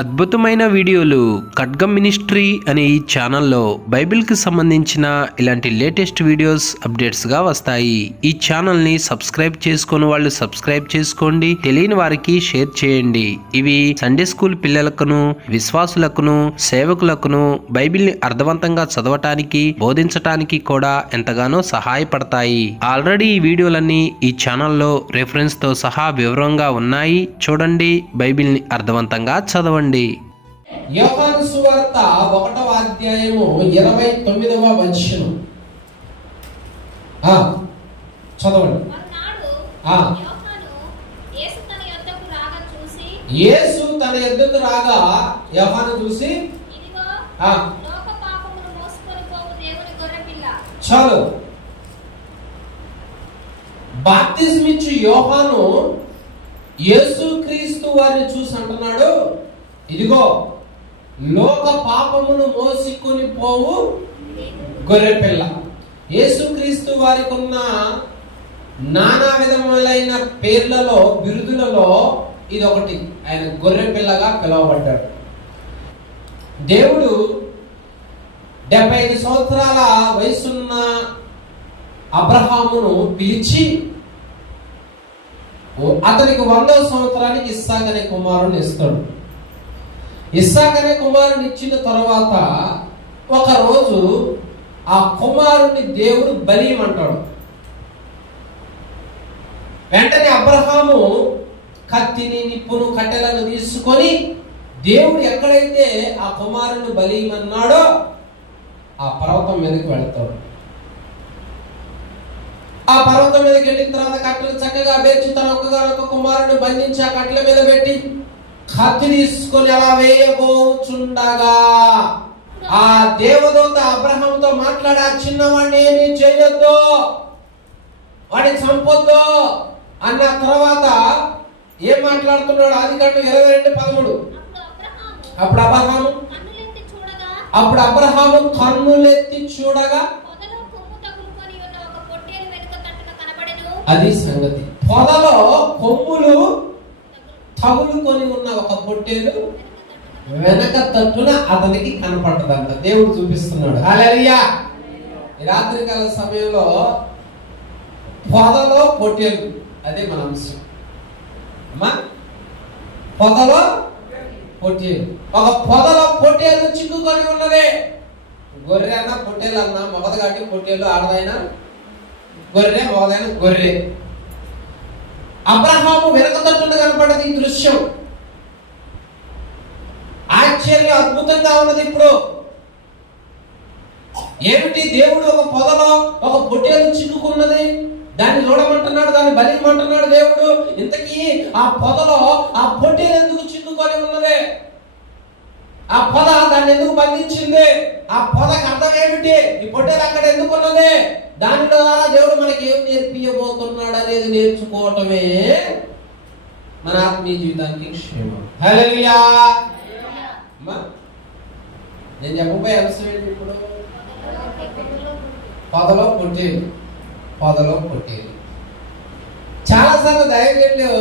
అద్భుతమైన వీడియోలు ఖడ్గం మినిస్ట్రీ అనే ఈ ఛానల్లో బైబిల్కి సంబంధించిన ఇలాంటి లేటెస్ట్ వీడియోస్ అప్డేట్స్గా వస్తాయి. ఈ ఛానల్ని సబ్స్క్రైబ్ చేసుకుని వాళ్ళు సబ్స్క్రైబ్ చేసుకోండి, తెలియని వారికి షేర్ చేయండి. ఇవి సండే స్కూల్ పిల్లలకును, విశ్వాసులకును, సేవకులకును బైబిల్ని అర్థవంతంగా చదవటానికి, బోధించటానికి కూడా ఎంతగానో సహాయపడతాయి. ఆల్రెడీ ఈ వీడియోలన్నీ ఈ ఛానల్లో రెఫరెన్స్తో సహా వివరంగా ఉన్నాయి. చూడండి, బైబిల్ని అర్థవంతంగా చదవండి. యోహాను సువార్త 1వ అధ్యాయము 29వ వచనం చదవండి. యేసు తన యొద్దకు రాగా యోహాను చూసి చాలు. బాప్తిస్మిచ్చు యోహాను యేసుక్రీస్తు వారిని చూసి అంటున్నాడు, ఇదిగో లోక పాపమును మోసుకొని పోవు గొర్రెపిల్ల. యేసుక్రీస్తు వారికి ఉన్న నానా విధములైన పేర్లలో, బిరుదులలో ఇది ఒకటి. ఆయన గొర్రెపిల్లగా పిలువబడ్డాడు. దేవుడు 75 సంవత్సరాల వయసున్న అబ్రహామును పిలిచి అతనికి 100వ సంవత్సరానికి ఇస్సాకు అనే కుమారుని ఇస్తాడు. ఇస్సాకు అనే కుమారుని ఇచ్చిన తర్వాత ఒక రోజు ఆ కుమారుని దేవుడు బలియమంటాడు. వెంటనే అబ్రహాము కత్తిని, నిప్పును, కట్టెలను తీసుకొని దేవుడు ఎక్కడైతే ఆ కుమారుని బలియమన్నాడో ఆ పర్వతం మీదకి వెళ్తాడు. ఆ పర్వతం మీదకి వెళ్ళిన తర్వాత కట్టెలు చక్కగా పేర్చి తన ఒక్కగానొక్క కుమారుని బంధించి ఆ కట్టెల మీద పెట్టి కత్తి తీసుకొని అలా వేయబోచుండగా ఆ దేవదూత అబ్రహాముతో మాట్లాడి, ఆ చిన్నవాడిని ఏమీ చేయొద్దు, వాడిని చంపొద్దు అన్న తర్వాత ఏం మాట్లాడుతున్నాడు? ఆదికాండం 22:13. అప్పుడు అబ్రహాము కన్నులెత్తి చూడగా అది సంగతి. పొదలో కొమ్ములు తగులుకొని ఉన్న ఒక పొట్టేలు వెనక తట్టున అతనికి కనపడ్డదంట. దేవుడు చూపిస్తున్నాడు. హల్లెలూయా. ఈ రాత్రికాల సమయంలో పొదలో పొట్టేలు, అదే మన అంశం అమ్మా. పొదలో పొట్టేలు, ఒక పొదలో పొట్టేలు చిక్కుకొని ఉన్నదే. గొర్రె అన్న పొట్టేలు అన్న, మొగదు కాబట్టి పొట్టేలు, ఆడదైనా గొర్రె, మొగదైన గొర్రె. అబ్రహాము వెనక తట్టున కనపడ్డది ఈ దృశ్యం. ఆశ్చర్యం, అద్భుతంగా ఉన్నది. ఇప్పుడు ఏమిటి? దేవుడు ఒక పొదలో ఒక పొట్టేలు చిక్కుకున్నది, దాన్ని చూడమంటున్నాడు, దాన్ని బలిమంటున్నాడు దేవుడు. ఇంతకీ ఆ పొదలో ఆ పొట్టేలు ఎందుకు చిక్కుకొని ఉన్నది? ఆ పొద దాన్ని ఎందుకు బంధించింది? ఆ పొదకు అర్థం ఏమిటి? ఈ పొట్టేలు అక్కడ ఎందుకు ఉన్నది? దాని ద్వారా దేవుడు మనకి ఏం నేర్పించబోతున్నాడు అనేది నేర్చుకోవటమే మన ఆత్మీయ జీవితానికి క్షేమం. హల్లెలూయా. నేను చెప్పబోయే అంశం ఏంటి? ఇప్పుడు పొదలో పొట్టేలు, పొదలో పొట్టేలు. చాలాసార్లు దైవజనులు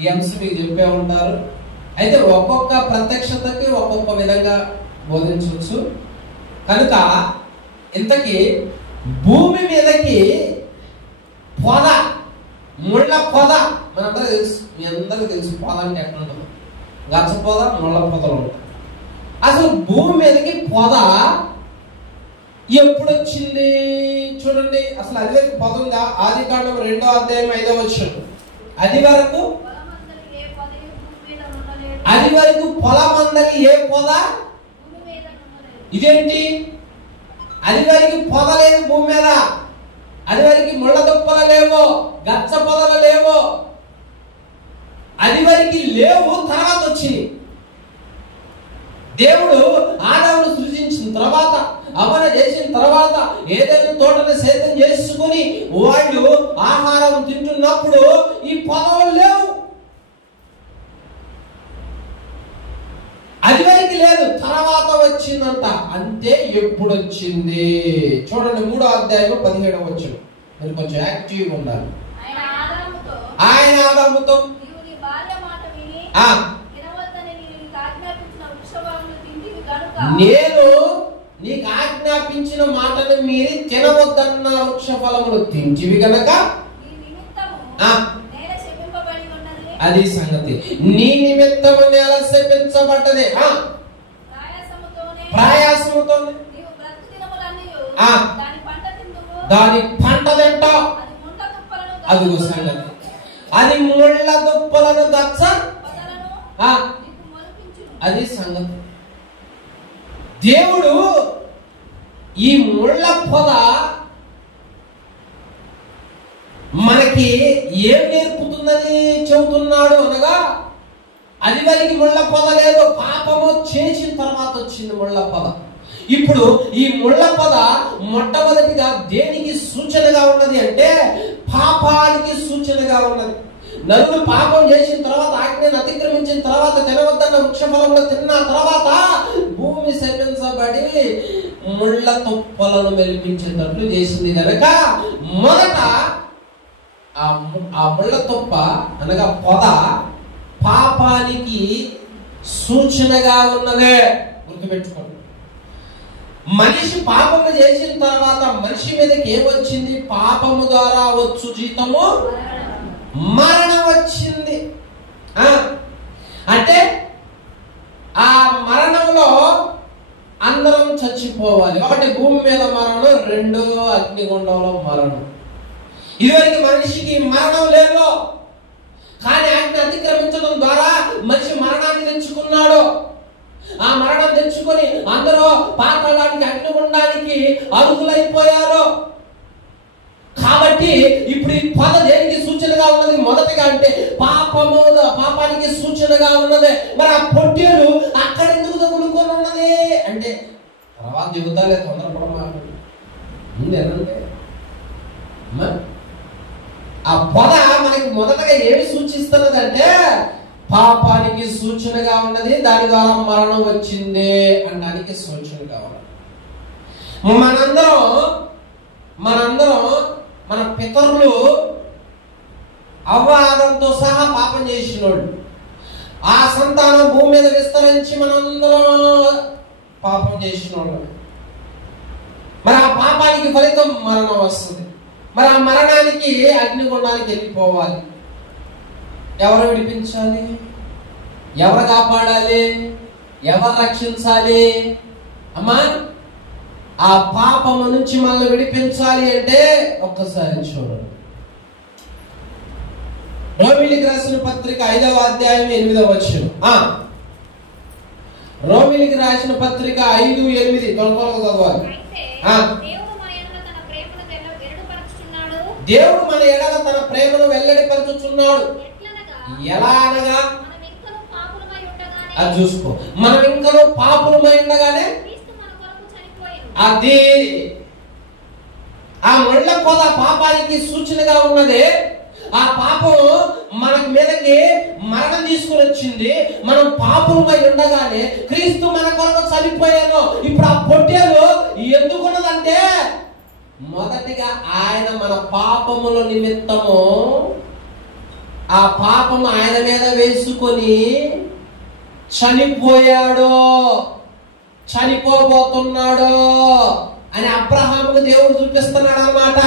ఈ అంశం మీకు చెప్పే ఉంటారు. అయితే ఒక్కొక్క ప్రత్యక్షతకి ఒక్కొక్క విధంగా బోధించవచ్చు. కనుక ఇంతకీ భూమి మీదకి పొద, ముళ్ళ పొద మనందరూ తెలుసు, మీ అందరికీ తెలుసు పొద అంటే ఎట్లా ఉంటుంది. గచ్చ పొద, ముళ్ళ పొదలు ఉంటాయి. అసలు భూమి మీదకి పొద ఎప్పుడు వచ్చింది చూడండి. అసలు అది వరకు పొద ఉందా? ఆదికాండం 2వ అధ్యాయం 5వ వచనం. అది వరకు పొలమందలి ఏ పొద? ఇదేంటి? అది వరకు పొద లేదు భూమి మీద. అది వరకు ముళ్ళ దుప్పలు లేవు, గచ్చ పొదలు లేవు, అది వరకు లేవు. తర్వాత వచ్చింది. దేవుడు ఆదామును సృజించిన తర్వాత, అవన చేసిన తర్వాత, ఏదైనా తోటను సేద్యం చేసుకుని వాళ్ళు ఆహారం తింటున్నప్పుడు ఈ పొదలు లేవు. అది వరకు లేదు, తర్వాత వచ్చిందంట. అంతే. ఎప్పుడు వచ్చింది చూడండి. 3వ అధ్యాయం 17వ వచనం. మీరు కొంచెం యాక్టివ్గా ఉండాలి. ఆయన ఆదాముతో నేను నీకు ఆజ్ఞాపించిన మాటను మీరి తినవద్దన్న వృక్ష ఫలములు తింటివి గనక అది సంగతి. నీ నిమిత్తము నేల శపించబడ్డది, ప్రయాసముతోనే దాని పంట తింటావు. అదిగో సంగతి. అది ముళ్ళ దుప్పలను దచ్చ, అది సంగతి. దేవుడు ఈ ముళ్ళ పొద మనకి ఏం నేర్పుతుందని చెబుతున్నాడు అనగా, అది వరకు ముళ్ళ పొద లేదు, పాపము చేసిన తర్వాత వచ్చింది ముళ్ళ పొద. ఇప్పుడు ఈ ముళ్ళ పొద మొట్టమొదటిగా దేనికి సూచనగా ఉన్నది అంటే పాపానికి సూచనగా ఉన్నది. నరుడు పాపం చేసిన తర్వాత, ఆజ్ఞను అతిక్రమించిన తర్వాత, తినవద్దన్న వృక్ష ఫలంలో తిన్న తర్వాత భూమి శపించబడి ముళ్ళ తుప్పలను వెలిపించేటట్లు చేసింది కనుక మొదట ఆ ముళ్ళ తుప్ప అనగా పొద పాపానికి సూచనగా ఉన్నదే. గుర్తుపెట్టుకోండి. మనిషి పాపము చేసిన తర్వాత మనిషి మీదకి ఏమొచ్చింది? పాపము ద్వారా వచ్చు జీతము మరణం వచ్చింది. అంటే ఆ మరణంలో అందరం చచ్చిపోవాలి. ఒకటి భూమి మీద మరణం, రెండు అగ్నిగుండంలో మరణం. ఇదివరకు మనిషికి మరణం లేదు, కానీ ఆజ్ఞ అతిక్రమించడం ద్వారా మనిషి మరణాన్ని తెచ్చుకున్నాడు. ఆ మరణం తెచ్చుకొని అందరూ పాతాళానికి, అగ్నిగుండానికి అర్హులైపోయారు. కాబట్టి ఇప్పుడు ఈ పద దేనికి సూచనగా ఉన్నది? మొదటిగా అంటే పాపానికి సూచనగా ఉన్నది. మరి ఆ పొట్టేలు అక్కడ ఎందుకు తగులుకొని ఉన్నది అంటే తర్వాత చెబుతాలే, తొందరపడమాకండి. ఆ పొద మనకి మొదటగా ఏమి సూచిస్తున్నది అంటే పాపానికి సూచనగా ఉన్నది, దాని ద్వారా మరణం వచ్చింది అనడానికి సూచనగా ఉన్నది. మనందరం మన పితరులు అవ్వాదంతో సహా పాపం చేసినోళ్ళు. ఆ సంతానం భూమి మీద విస్తరించి మనందరం పాపం చేసినోళ్ళు. మరి ఆ పాపానికి ఫలితం మరణం వస్తుంది. మరి ఆ మరణానికి, అగ్నిగుండానికి వెళ్ళిపోవాలి. ఎవరు విడిపించాలి? ఎవరు కాపాడాలి? ఎవరు రక్షించాలి? అమ్మా, ఆ పాపము నుంచి మనల్ని విడిపించాలి అంటే ఒక్కసారి చూడండి. రోమిలికి రాసిన పత్రిక 5వ అధ్యాయం 8వ వచనం. రోమిలికి రాసిన పత్రిక 5:8 త్వరగా చదవాలి. దేవుడు మన ఎడల తన ప్రేమను వెల్లడిపరుచుచున్నాడు. ఎలా అనగా, అది చూసుకో, మనం ఇంకనూ పాపులమై ఉండగానే అది ఆ ముళ్ళ పొద పాపానికి సూచనగా ఉన్నది. ఆ పాపం మన మీదకి మరణం తీసుకుని వచ్చింది. మనం పాపులమై ఉండగానే క్రీస్తు మన కొరకు చనిపోయాను. ఇప్పుడు ఆ పొట్టేలు ఎందుకున్నదంటే మొదటిగా ఆయన మన పాపముల నిమిత్తము ఆ పాపము ఆయన మీద వేసుకొని చనిపోయాడు, చనిపోబోతున్నాడు అని అబ్రహాముకు దేవుడు చూపిస్తున్నాడు అన్నమాట.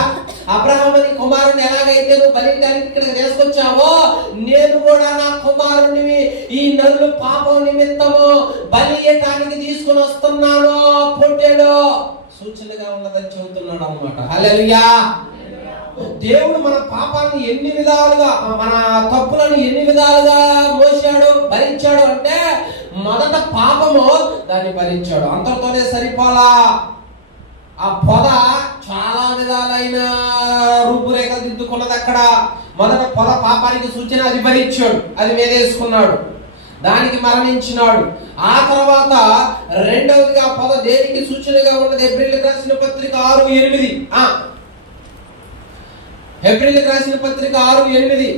అబ్రహాము నీ కుమారుని ఎలాగైతే నువ్వు బలిడానికి ఇక్కడికి తీసుకొచ్చావో, నేను కూడా నా కుమారుని ఈ నరులు పాపం నిమిత్తము బలి ఇయ్యటానికి తీసుకుని వస్తున్నాను. పొట్టేడు సూచనగా ఉన్నదని చెబుతున్నాడు అన్నమాట. హల్లెలూయా. దేవుడు మన పాపాన్ని ఎన్ని విధాలుగా, మన తప్పులను ఎన్ని విధాలుగా మోసాడు, భరించాడు అంటే మొదట పాపము దాన్ని భరించాడు, అంతటితోనే సరిపోలా. ఆ పొద చాలా విధాలైన రూపురేఖలు దిద్దుకున్నది. అక్కడ మొదట పొద పాపానికి సూచన, అది భరించాడు, అది మీదేసుకున్నాడు, దానికి మరణించినాడు. ఆ తర్వాత రెండవదిగా పొద దేనికి సూచనగా ఉన్నది? హెబ్రీయులకు రాసిన పత్రిక 6:8. హెబ్రీయులకు రాసిన పత్రిక 6:8.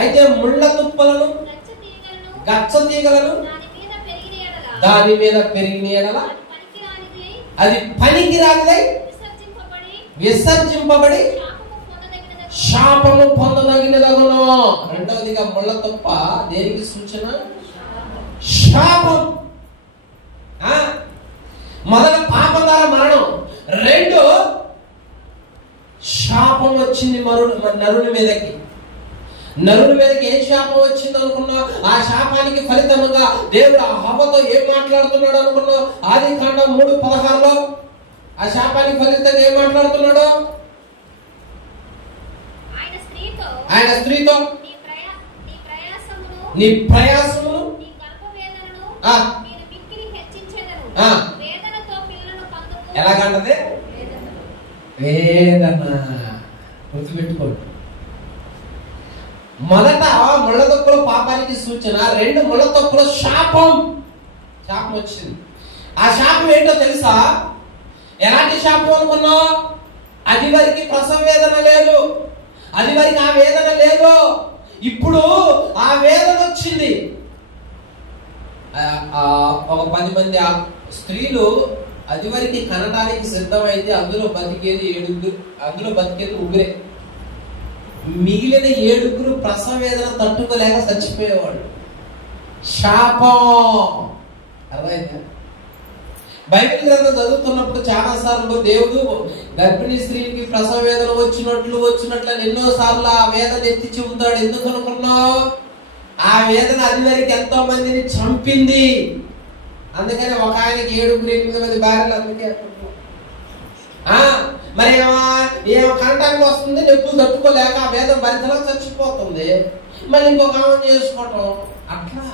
అయితే ముళ్ళ తుప్పలను, గచ్చ తీగలను దాని మీద పెరిగిన ఎడల అది పనికి రానిదై విసర్జింపబడి శాపము పొందదగినదగును. రెండవదిగా ముళ్ళ తుప్ప దేనికి సూచన? శాపం. మొదట పాపం ద్వారా మరణం, రెండు శాపం వచ్చింది నరుని మీదకి. నరుని మీదకి ఏ శాపం వచ్చింది అనుకున్నావు? ఆ శాపానికి ఫలితంగా దేవుడు హవ్వతో ఏం మాట్లాడుతున్నాడు అనుకున్నావు? ఆదికాండం 3:16 ఆ శాపానికి ఫలితంగా ఏం మాట్లాడుతున్నాడు? ఆయన స్త్రీతో నీ ప్రయాసమును ఎలాగంటది? వేదన. గుర్తుపెట్టుకోండి. మొదట ముళ్ళతొక్కుల పాపానికి సూచన, రెండు ముళ్ళతొక్కుల శాపం వచ్చింది. ఆ శాపం ఏంటో తెలుసా? ఎలాంటి శాపం అనుకున్నావు? అది వరకు ప్రసవ వేదన లేదు, అది వరకు ఆ వేదన లేదు, ఇప్పుడు ఆ వేదన వచ్చింది. ఒక 10 మంది స్త్రీలు అది వరకు కనడానికి సిద్ధమైతే అందులో బతికేది 7, మిగిలిన 7 ప్రసవ వేదన తట్టుకోలేక చచ్చిపోయేవాడు. శాపం. అర్థమైందా? బైబిల్ గ్రంథం చదువుతున్నప్పుడు చాలా సార్లు దేవుడు గర్భిణీ స్త్రీకి ప్రసవ వేదన వచ్చినట్లు ఎన్నో సార్లు ఆ వేదన ఎత్తి చెబుతాడు. ఎందుకు అనుకున్నావు? ఆ వేదన అది వరకు ఎంతో మందిని చంపింది. అందుకని ఒక ఆయనకి 7-8 భార్యలు. అందుకే మరి ఏమో కంటానికి వస్తుంది, నొప్పులు తట్టుకోలేక ఆ వేదన భరించలేక చచ్చిపోతుంది. మళ్ళీ ఇంకొక ఆమె చేసుకోవటం. అట్లా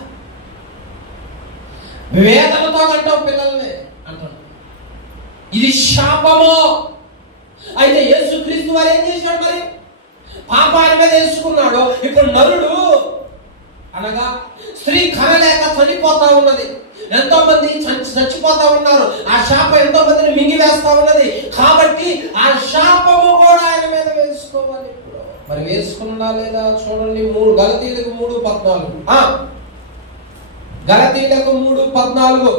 వేదనతో కంటావు పిల్లల్ని అంటాడు. ఇది శాపము. అయితే యేసుక్రీస్తు వారు ఏం చేశాడు? మరి పాపాన్ని మీద వేసుకున్నాడు. ఇప్పుడు నరుడు అనగా స్త్రీ కనలేక చనిపోతా ఉన్నది. ఎంతో మంది చచ్చిపోతా ఉన్నారు. ఆ శాపం ఎంతో మందిని మింగివేస్తా ఉన్నది. కాబట్టి ఆ శాపము కూడా ఆయన మీద వేసుకోవాలి. ఇప్పుడు మరి వేసుకున్నా లేదా చూడండి. గలతీయులకు 3:14. గలతీయులకు 3:14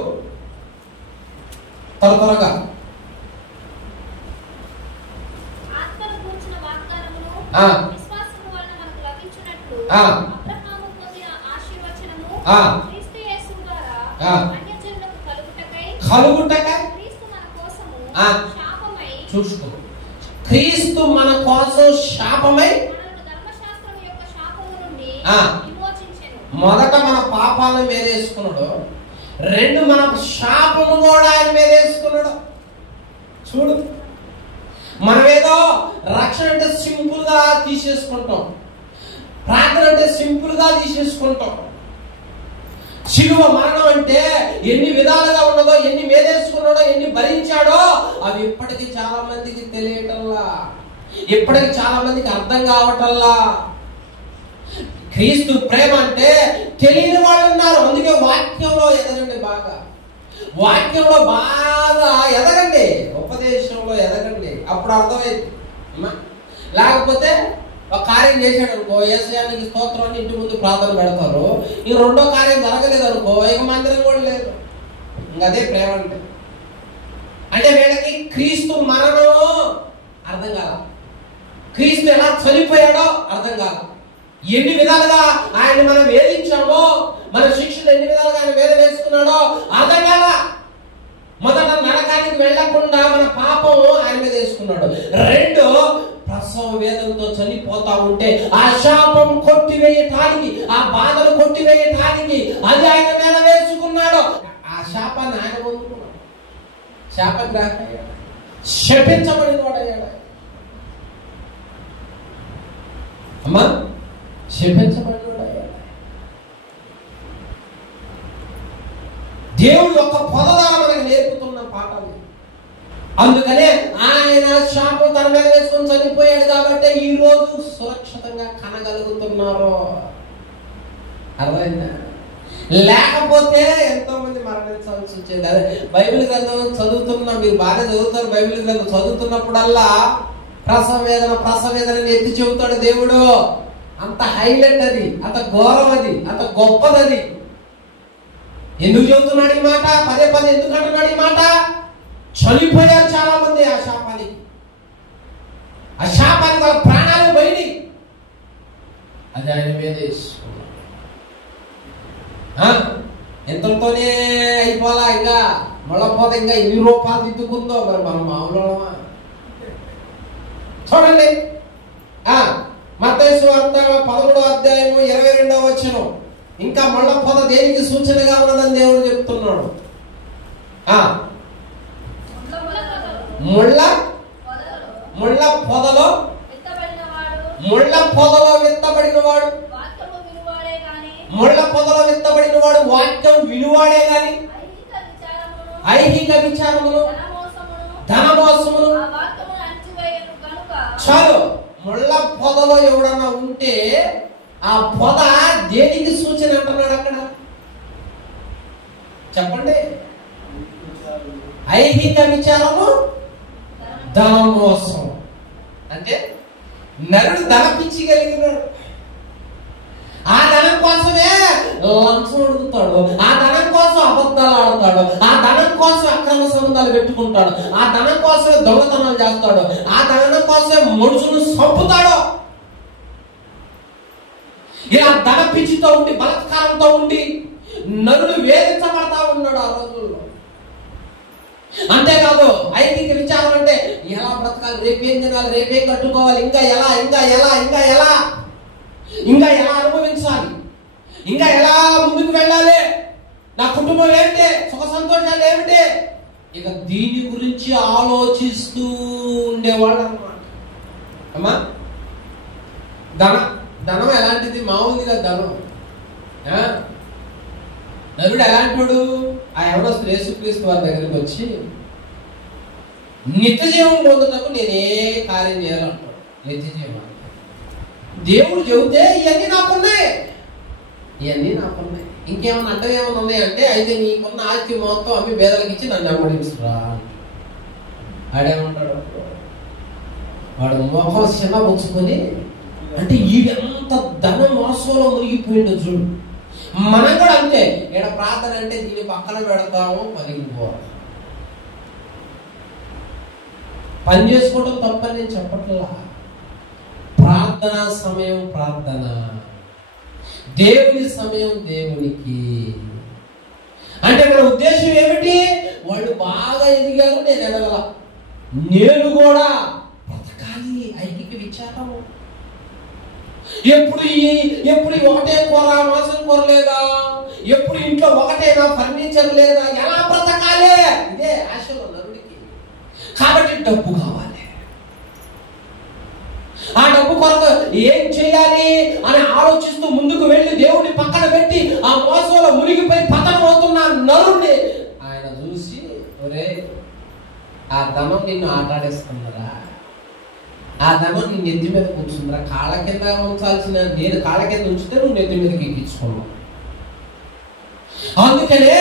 త్వరగా. చూసుకో, క్రీస్తు మన కోసం శాపమై మొదట మన పాపాలను మీదేసుకున్నాడు, రెండు మన శాపము కూడా ఆయన మీదేసుకున్నాడు. చూడు, మనమేదో రక్షణ అంటే సింపుల్ గా తీసేసుకుంటాం, ప్రార్థన అంటే సింపుల్ గా తీసేసుకుంటాం. శిలువ మరణం అంటే ఎన్ని విధాలుగా ఉన్నదో, ఎన్ని మేదేసుకున్నాడో, ఎన్ని భరించాడో అవి ఇప్పటికీ చాలా మందికి తెలియటల్లా, ఇప్పటికి చాలా మందికి అర్థం కావటల్లా. క్రీస్తు ప్రేమ అంటే తెలియని వాళ్ళు ఉన్నారు. అందుకే వాక్యంలో ఎదగండి, బాగా వాక్యంలో బాగా ఎదగండి, ఉపదేశంలో ఎదగండి, అప్పుడు అర్థమైంది. లేకపోతే ఒక కార్యం చేశాడు అనుకో, యేసయ్యానికి స్తోత్రాన్ని ఇంటి ముందు ప్రార్థన పెడతారు. ఈ రెండో కార్యం జరగలేదు అనుకో, ఇక మందిరం కూడా లేదు. ఇంక అదే ప్రేమ అంటే వీళ్ళకి క్రీస్తు మరణం అర్థం కాల, క్రీస్తు ఎలా చనిపోయాడో అర్థం కాల, ఎన్ని విధాలుగా ఆయన మనం వేధించామో, మన శిక్షలు ఎన్ని విధాలుగా ఆయన వేద వేసుకున్నాడో అర్థం కాల. మొదట నరకానికి వెళ్లకుండా మన పాపం ఆయన మీద వేసుకున్నాడు. రెండు, ప్రసవ వేదనతో చనిపోతా ఉంటే ఆ శాపం కొట్టివేయటానికి, ఆ బాధను కొట్టివేయటానికి అది ఆయన మీద వేసుకున్నాడు. ఆ శాపాన్ని ఆయన పొందుకున్నాడు. శాపగ్రాహి అయ్యాడు, శపించబడిన వాడయ్యాడు. అమ్మా, శపించబడిన వాడయ్యాడు. దేవుడు యొక్క పొదలా మనకు నేర్పుతున్న పాఠాలు. అందుకనే ఆయన శాపం తన మీద వేసుకొని చనిపోయాడు కాబట్టి ఈ రోజు సురక్షితంగా కనగలుగుతున్నారు. అర్థమైందా? లేకపోతే ఎంతో మంది మరణించాల్సి వచ్చేది. అదే బైబిల్ గ్రంథం చదువుతున్నా, మీరు బాగా చదువుతారు. బైబిల్ గ్రంథం చదువుతున్నప్పుడల్లా ప్రసవ వేదన ఎత్తి చెబుతాడు దేవుడు. అంత హైలైట్ అది, అంత ఘోరం అది, అంత గొప్పది. ఎందుకు చెబుతున్నాడు ఈ మాట? పదే ఎందుకు అంటున్నాడు ఈ మాట? చనిపోయారు చాలా మంది ఆ శాపానికి వాళ్ళ ప్రాణాలు పోయి అది ఆయన మీద ఇంతతోనే అయిపోలా, ఇంకా మళ్ళా పోతే ఇంకా ఎన్ని రూపాయలు దిద్దుకుందో మరి మనం మామూలు. చూడండి మత్తయి సువార్త 11వ అధ్యాయము 22వ వచనం. ఇంకా మళ్ళా పొద దేనికి సూచనగా ఉన్నదని దేవుడు చెప్తున్నాడు. ముళ్ళ పొదలో విత్తబడిన వాడు వాక్యం వినువాడే గాని ఐహిక విచారమును ధనమోసమును. చాలు, ముళ్ళ పొదలో ఎవడన్నా ఉంటే ఆ పొద దేనికి సూచన అంటున్నాడు అక్కడ చెప్పండి? ఐహిక విచారము ధనమోసం. అంటే నరుడు ధన పిచ్చి కలిగినాడు. ఆ ధనం కోసమే లంచం అడుగుతాడు, ఆ ధనం కోసం అబద్ధాలు ఆడతాడు, ఆ ధనం కోసం అక్రమ సంబంధాలు పెట్టుకుంటాడు, ఆ ధనం కోసమే దొంగతనాలు చేస్తాడు, ఆ ధనం కోసమే మనుషులు చంపుతాడు. ఇలా ధన పిచ్చితో ఉండి బలత్కారంతో ఉండి నరుడు వేధించబడతా ఉన్నాడు ఆ రోజుల్లో. అంతేకాదు ఐహిక విచారం అంటే ఎలా బ్రతకాలి, రేపేం తినాలి, రేపేం కట్టుకోవాలి, ఇంకా ఎలా అనుభవించాలి, ఇంకా ఎలా ముందుకు వెళ్ళాలి, నా కుటుంబం ఏమిటి, సుఖ సంతోషాలు ఏమిటి, ఇక దీని గురించి ఆలోచిస్తూ ఉండేవాళ్ళు అన్నమాట. అమ్మా ధనం ఎలాంటిది? మామూలుగా ధనం నరుడు ఎలాంటి ఆ ఎవరో యేసుక్రీస్తు వారి దగ్గరికి వచ్చి నిత్య జీవం పొందుటకు నేనే కార్యం చేయాలంటాడు. నిత్య జీవం దేవుడు చెబితే ఇవన్నీ నాకున్నాయి, ఇంకేమన్నా అంటే ఏమన్నా ఉన్నాయంటే అయితే నీకున్న ఆస్తి మొత్తం అమ్మి పేదలకు ఇచ్చి నన్ను అమ్మడించురా. ఆడేమంటాడు? వాడు మొహం శమ పుచ్చుకొని, అంటే ఇదంత ధన మోసంలో మునిగిపోయిండు చూడు. మనం కూడా అంతే. ఇక్కడ ప్రార్థన అంటే దీన్ని పక్కన పెడతాము, పలిగిపోవాలి. పని చేసుకోవడం తప్పని నేను చెప్పట్లా. ప్రార్థన సమయం ప్రార్థన, దేవుని సమయం దేవునికి. అంటే మన ఉద్దేశం ఏమిటి? వాళ్ళు బాగా ఎదిగారు, నేను ఎదగల, నేను కూడా బ్రతకాలి. ఐహిక విచారము. ఎప్పుడు ఒకటే కూర, మాంసం కూర లేదా, ఎప్పుడు ఇంట్లో ఒకటేనా ఫర్నిచర్ లేదా, ఎలా బ్రతకాలి? ఇదే ఆశలో నరుడికి. కాబట్టి డబ్బు కావాలి. ఆ డబ్బు కొరకు ఏం చేయాలి అని ఆలోచిస్తూ ముందుకు వెళ్ళి దేవుడిని పక్కన పెట్టి ఆ మోసంలో మునిగిపోయి పతనం అవుతున్న నరుడిని ఆయన చూసి, ఒరే ఆ ధనం నిన్ను ఆటాడేస్తుందరా, ఆ ధనం నీ నెత్తి మీద కూర్చుందిరా, కాళ్ళ కింద ఉంచాల్సిన నేను కాళ్ళ కింద ఉంచితే నువ్వు నెత్తి మీదకి ఎక్కించుకున్నావు. అందుకనే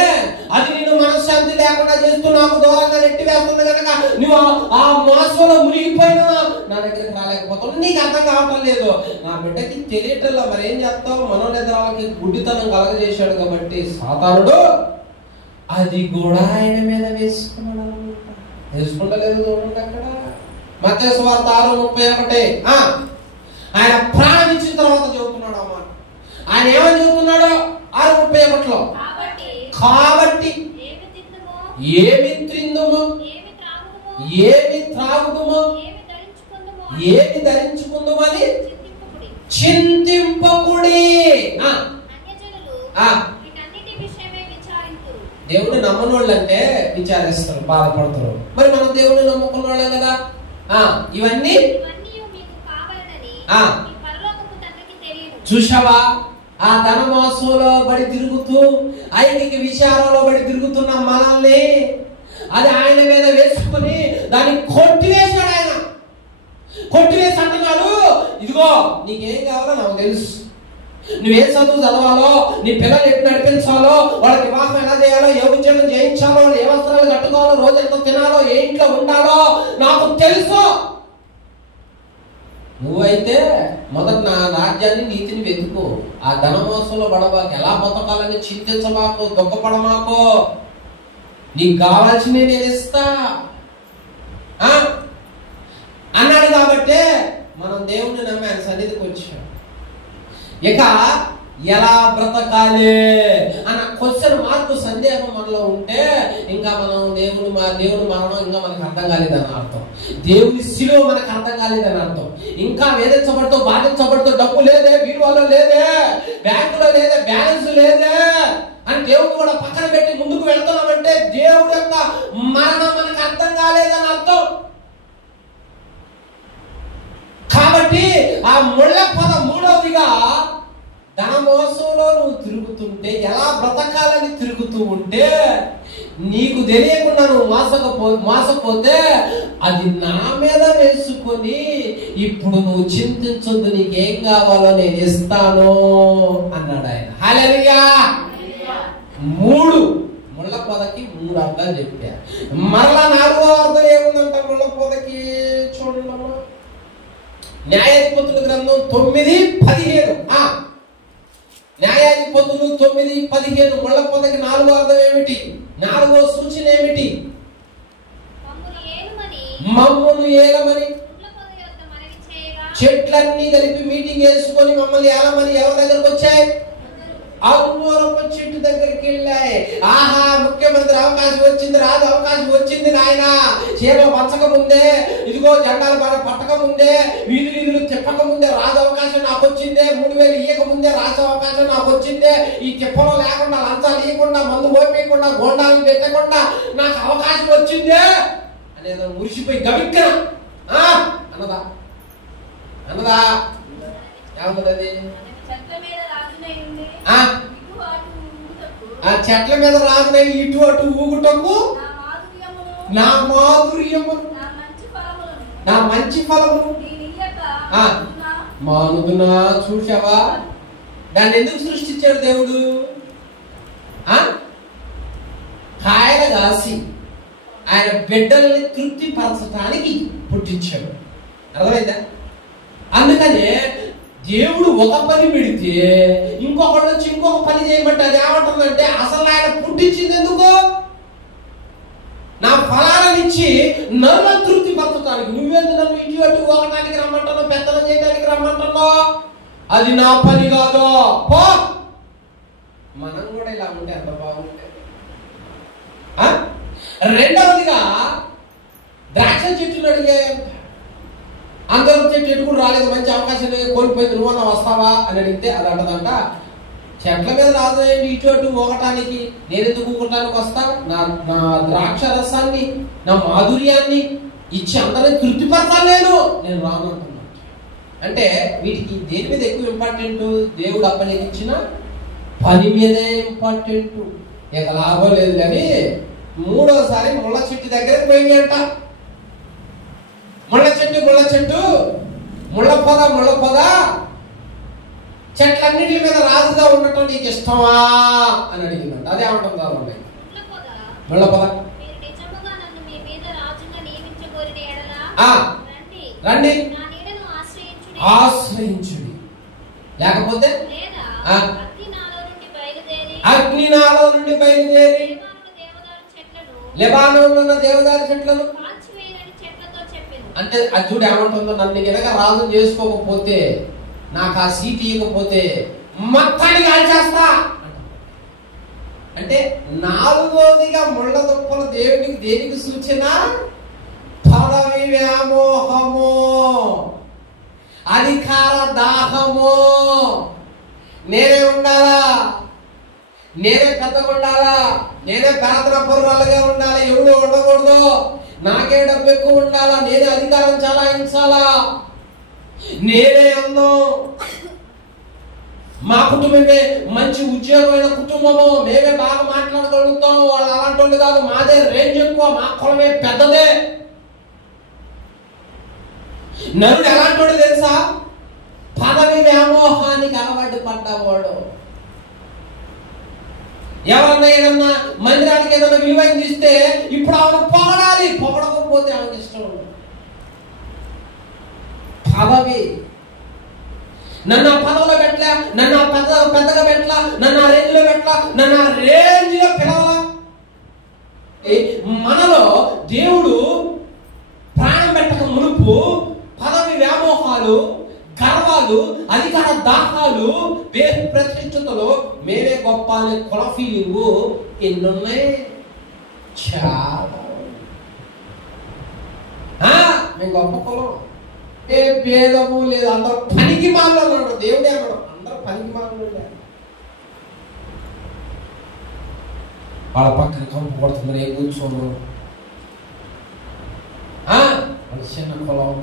అది నిన్ను మనశ్శాంతి లేకుండా చేస్తూ నాకు దూరంగా నెట్టి వేస్తుంది కనుక నువ్వు ఆ మోసంలో మునిగిపోయినా నా దగ్గరికి రాలేకపోతావు. నీకు అర్థం కావటం లేదు. నా బిడ్డకి తెలియటంలో మరి ఏం చేస్తావు? మనోనిద్రాలకి గుడ్డితనం కలగజేశాడు కాబట్టి సాతానుడు అది కూడా ఆయన మీద వేసుకుంటలేదు. చూడండి అక్కడ మత్తయి సువార్త 6:31 ఆయన ప్రాణం ఇచ్చిన తర్వాత చెబుతున్నాడు అన్నమాట. ఆయన ఏమని చెబుతున్నాడు 6:31లో? కాబట్టి ఏమి తిందుము, ఏమి త్రాగుదుము, ఏమి ధరించుకుందుము అని చింతింపకుడి. దేవుడిని నమ్మనోళ్ళు అంటే విచారిస్తారు, బాధపడతారు. మరి మనం దేవుడిని నమ్ముకున్న వాళ్ళే కదా. ఇవన్నీ చూసావా? ఆ ధన మోసంలో బడి తిరుగుతూ ఐహిక విచారంలో బడి తిరుగుతున్న మనల్ని అది ఆయన మీద వేసుకుని దాన్ని కొట్టివేశాడు. ఆయన కొట్టివేసి అంటున్నాడు, ఇదిగో నీకేం కావాలో నాకు తెలుసు, నువ్వేం చదువు చదవాలో, నీ పిల్లలు ఎట్లా నడిపించాలో, వాళ్ళకి వివాహం ఎలా చేయాలో, ఏ ఉద్యోగం చేయించాలో, ఏ వస్త్రాలు కట్టుకోవాలో, రోజు ఎంత తినాలో, ఏ ఇంట్లో ఉండాలో నాకు తెలుసు. నువ్వైతే మొదట నా రాజ్యాన్ని నీతిని వెతుకు, ఆ ధనమోసంలో పడబాకు, ఎలా బతకాలని చింతించబాకు, దుఃఖపడమాకో, నీకు కావాల్సింది నేను ఇస్తా అన్నాడు. కాబట్టి మనం దేవుణ్ణి నమ్మి ఆయన సన్నిధికి వచ్చాం. ఇక ఎలా బ్రతకాలి అన్న క్వశ్చన్ మార్కు సందేహం మనలో ఉంటే ఇంకా మనం దేవుని మరణం ఇంకా మనకు అర్థం కాలేదని అర్థం, దేవుని శిలువ మనకు అర్థం కాలేదని అర్థం. ఇంకా వేధించబడుతూ బాధించబడుతూ డబ్బు లేదే, బీరువాలో లేదే, బ్యాంకులో లేదే, బ్యాలెన్స్ లేదే అని దేవుడు కూడా పక్కన పెట్టి ముందుకు వెళ్తున్నామంటే దేవుడు యొక్క మరణం మనకు అర్థం కాలేదని అర్థం. కాబట్టి ఆ ముళ్ళ పద మూడవదిగా ధనమోసంలో నువ్వు తిరుగుతుంటే, ఎలా బ్రతకాలని తిరుగుతూ ఉంటే నీకు తెలియకుండా నువ్వు మోసపోతే అది నా మీద వేసుకొని ఇప్పుడు నువ్వు చింతించొద్దు, నీకేం కావాలో నేను ఇస్తాను అన్నాడు ఆయన. హల్లెలూయా. 3 ముళ్ళ పొదకి 3 అర్థాలు చెప్పారు. మరలా 4వ అర్థం ఏముందంట ముళ్ళ పొదకి? చూడండి, న్యాయాధిపతుల గ్రంథం 9:15. న్యాయాధిపతులు 9:15 ముళ్ళ పొదకి 4వ అర్థం ఏమిటి? 4వ సూచన ఏమిటి? మమ్మల్ని ఏలమని చెట్లన్నీ కలిపి మీటింగ్ వేసుకొని మమ్మల్ని ఏలమని ఎవరి దగ్గరకు వచ్చాయి? అంగూరపు చెట్టు దగ్గరికి వెళ్ళాయి. ఆహా, ముఖ్యమంత్రి అవకాశం వచ్చింది, రాజు అవకాశం వచ్చింది నాయన. చీరలు పంచక ముందే, ఇదిగో జెండాలు పట్టక ముందే, వీధులు తిప్పక ముందే రాజు అవకాశం నాకు వచ్చిందే, 3000 ఇయ్యక ముందే రాజు అవకాశం నాకు వచ్చిందే, ఈ తిప్పలో లేకుండా, లంచాలు ఇవ్వకుండా, మందు పోయకుండా, గోండాలను పెట్టకుండా నాకు అవకాశం వచ్చిందే అనేది మురిసిపోయి గవిక్కన అన్నదా ఏమన్నది? ఆ చెట్ల మీద రాజునై ఇటు అటు ఊగుటకు నా మాధుర్యము, నా మంచి ఫలము మానుదునా. చూసావా, దాన్ని ఎందుకు సృష్టించాడు దేవుడు? కాయలు కాసి ఆయన బిడ్డల్ని తృప్తిపరచడానికి పుట్టించాడు. అర్థమైందా? అందుకనే దేవుడు ఒక పని పెడితే ఇంకొకటి వచ్చి ఇంకొక పని చేయమంటే అది ఏమంటుందంటే, అసలు ఆయన పుట్టించింది ఎందుకు? నా ఫలాలను ఇచ్చి నన్ను తృప్తి పరచడానికి. నువ్వేందు నన్ను ఇటు అటు పోవడానికి రమ్మంటున్నావు, పెత్తనం చేయడానికి రమ్మంటున్నావు? అది నా పని కాదు, పో. మనం కూడా ఇలా ఉంటే ఎంత బాగుంటే. రెండవదిగా ద్రాక్ష చెట్టును అడిగాయంట. అందరూ చెట్టు ఎట్టుకుని రాలేదు, మంచి అవకాశం కోల్పోయింది, నువ్వన్నా వస్తావా అని అడిగితే అది అంటదంట, చెట్ల మీద రాజేయండి ఇటు అటు పోగటానికి, నేను ఎందుకు ఊగటానికి వస్తా? నా ద్రాక్ష రసాన్ని, నా మాధుర్యాన్ని ఇచ్చి అందరినీ తృప్తిపరచాలి, నేను రాను అంటున్నా. అంటే వీటికి దేని మీద ఎక్కువ ఇంపార్టెంట్? దేవుడు అప్పగించిన పని మీదే ఇంపార్టెంట్. ఇక లాభం లేదు. కానీ 3వసారి ముళ్ళ చెట్టు దగ్గరకు పోయింది అంట. ముళ్ళ చెట్టు ముళ్ళ పొద చెట్లన్నిటి మీద రాజుగా ఉండటం నీకు ఇష్టమా అని అడిగిందంట. అదే ఏమంటుంది? ముళ్ళ పొద రండి ఆశ్రయించుడి, లేకపోతే అగ్నినాలో నుండి బయలుదేరి లెబానోనులో ఉన్న దేవదారు చెట్లను అంటే అది చూడు ఏమంటుందో, నన్ను కనుక రాజు చేసుకోకపోతే, నాకు ఆ సీట్ ఇవ్వకపోతే మొత్తాన్ని కాల్చేస్తా అంటే. 4వదిగా ముళ్ళ దుప్పలు దేనికి సూచన? పదవి వ్యామోహము, అధికార దాహము. నేనే ఉండాలా, నేనే పెద్దగా ఉండాలా, నేనే ప్రార్థన పరురాలుగా ఉండాలి, ఎవరు ఉండకూడదు, నాకే డబ్బు ఎక్కువ ఉండాలా, నేనే అధికారం చలాయించాలా, నేనే అందం, మా కుటుంబమే మంచి ఉద్యోగమైన కుటుంబము, మేమే బాగా మాట్లాడగలుగుతాము, వాళ్ళు అలాంటి వాళ్ళు కాదు, మాదే రేంజ్ ఎక్కువ, మా కులమే పెద్దదే. నరుడు ఎలాంటి వాడు తెలుసా? పదవి వ్యామోహానికి అలవాటు పడ్డవాడు. ఎవరన్నా ఏదన్నా మందిరానికి ఏదన్నా విలువైంది ఇస్తే ఇప్పుడు ఆమెను పొగడాలి, పొగడకపోతే ఆమెకు ఇష్టం ఉండదు. పదవి, నన్ను ఆ పదవిలో పెట్టలే, నన్ను ఆ పెద్దగా పెట్టలా, నన్ను ఆ రేంజ్ లో పెట్టలా, నన్ను ఆ రేంజ్ లో పిలవాలా. మనలో దేవుడు ప్రాణం పెట్టక మునుపు పదవి వ్యామోహాలు, గర్వాలు, అధికార దాహాలు పేరు ప్రతిష్టతలు, మేమే గొప్ప అనే కుల ఫీలింగు ఎన్నున్నాయి. చాలా మేము గొప్ప కులం, ఏ భేదము లేదు, అందరూ పనికి మాలో అన్నాడు. దేవుడే అన్నాడు, అందరూ పనికి మాలో. వాళ్ళ పక్కన కంపు కొడుతుంది, ఏ కూర్చోను, వాళ్ళ చిన్న కులం,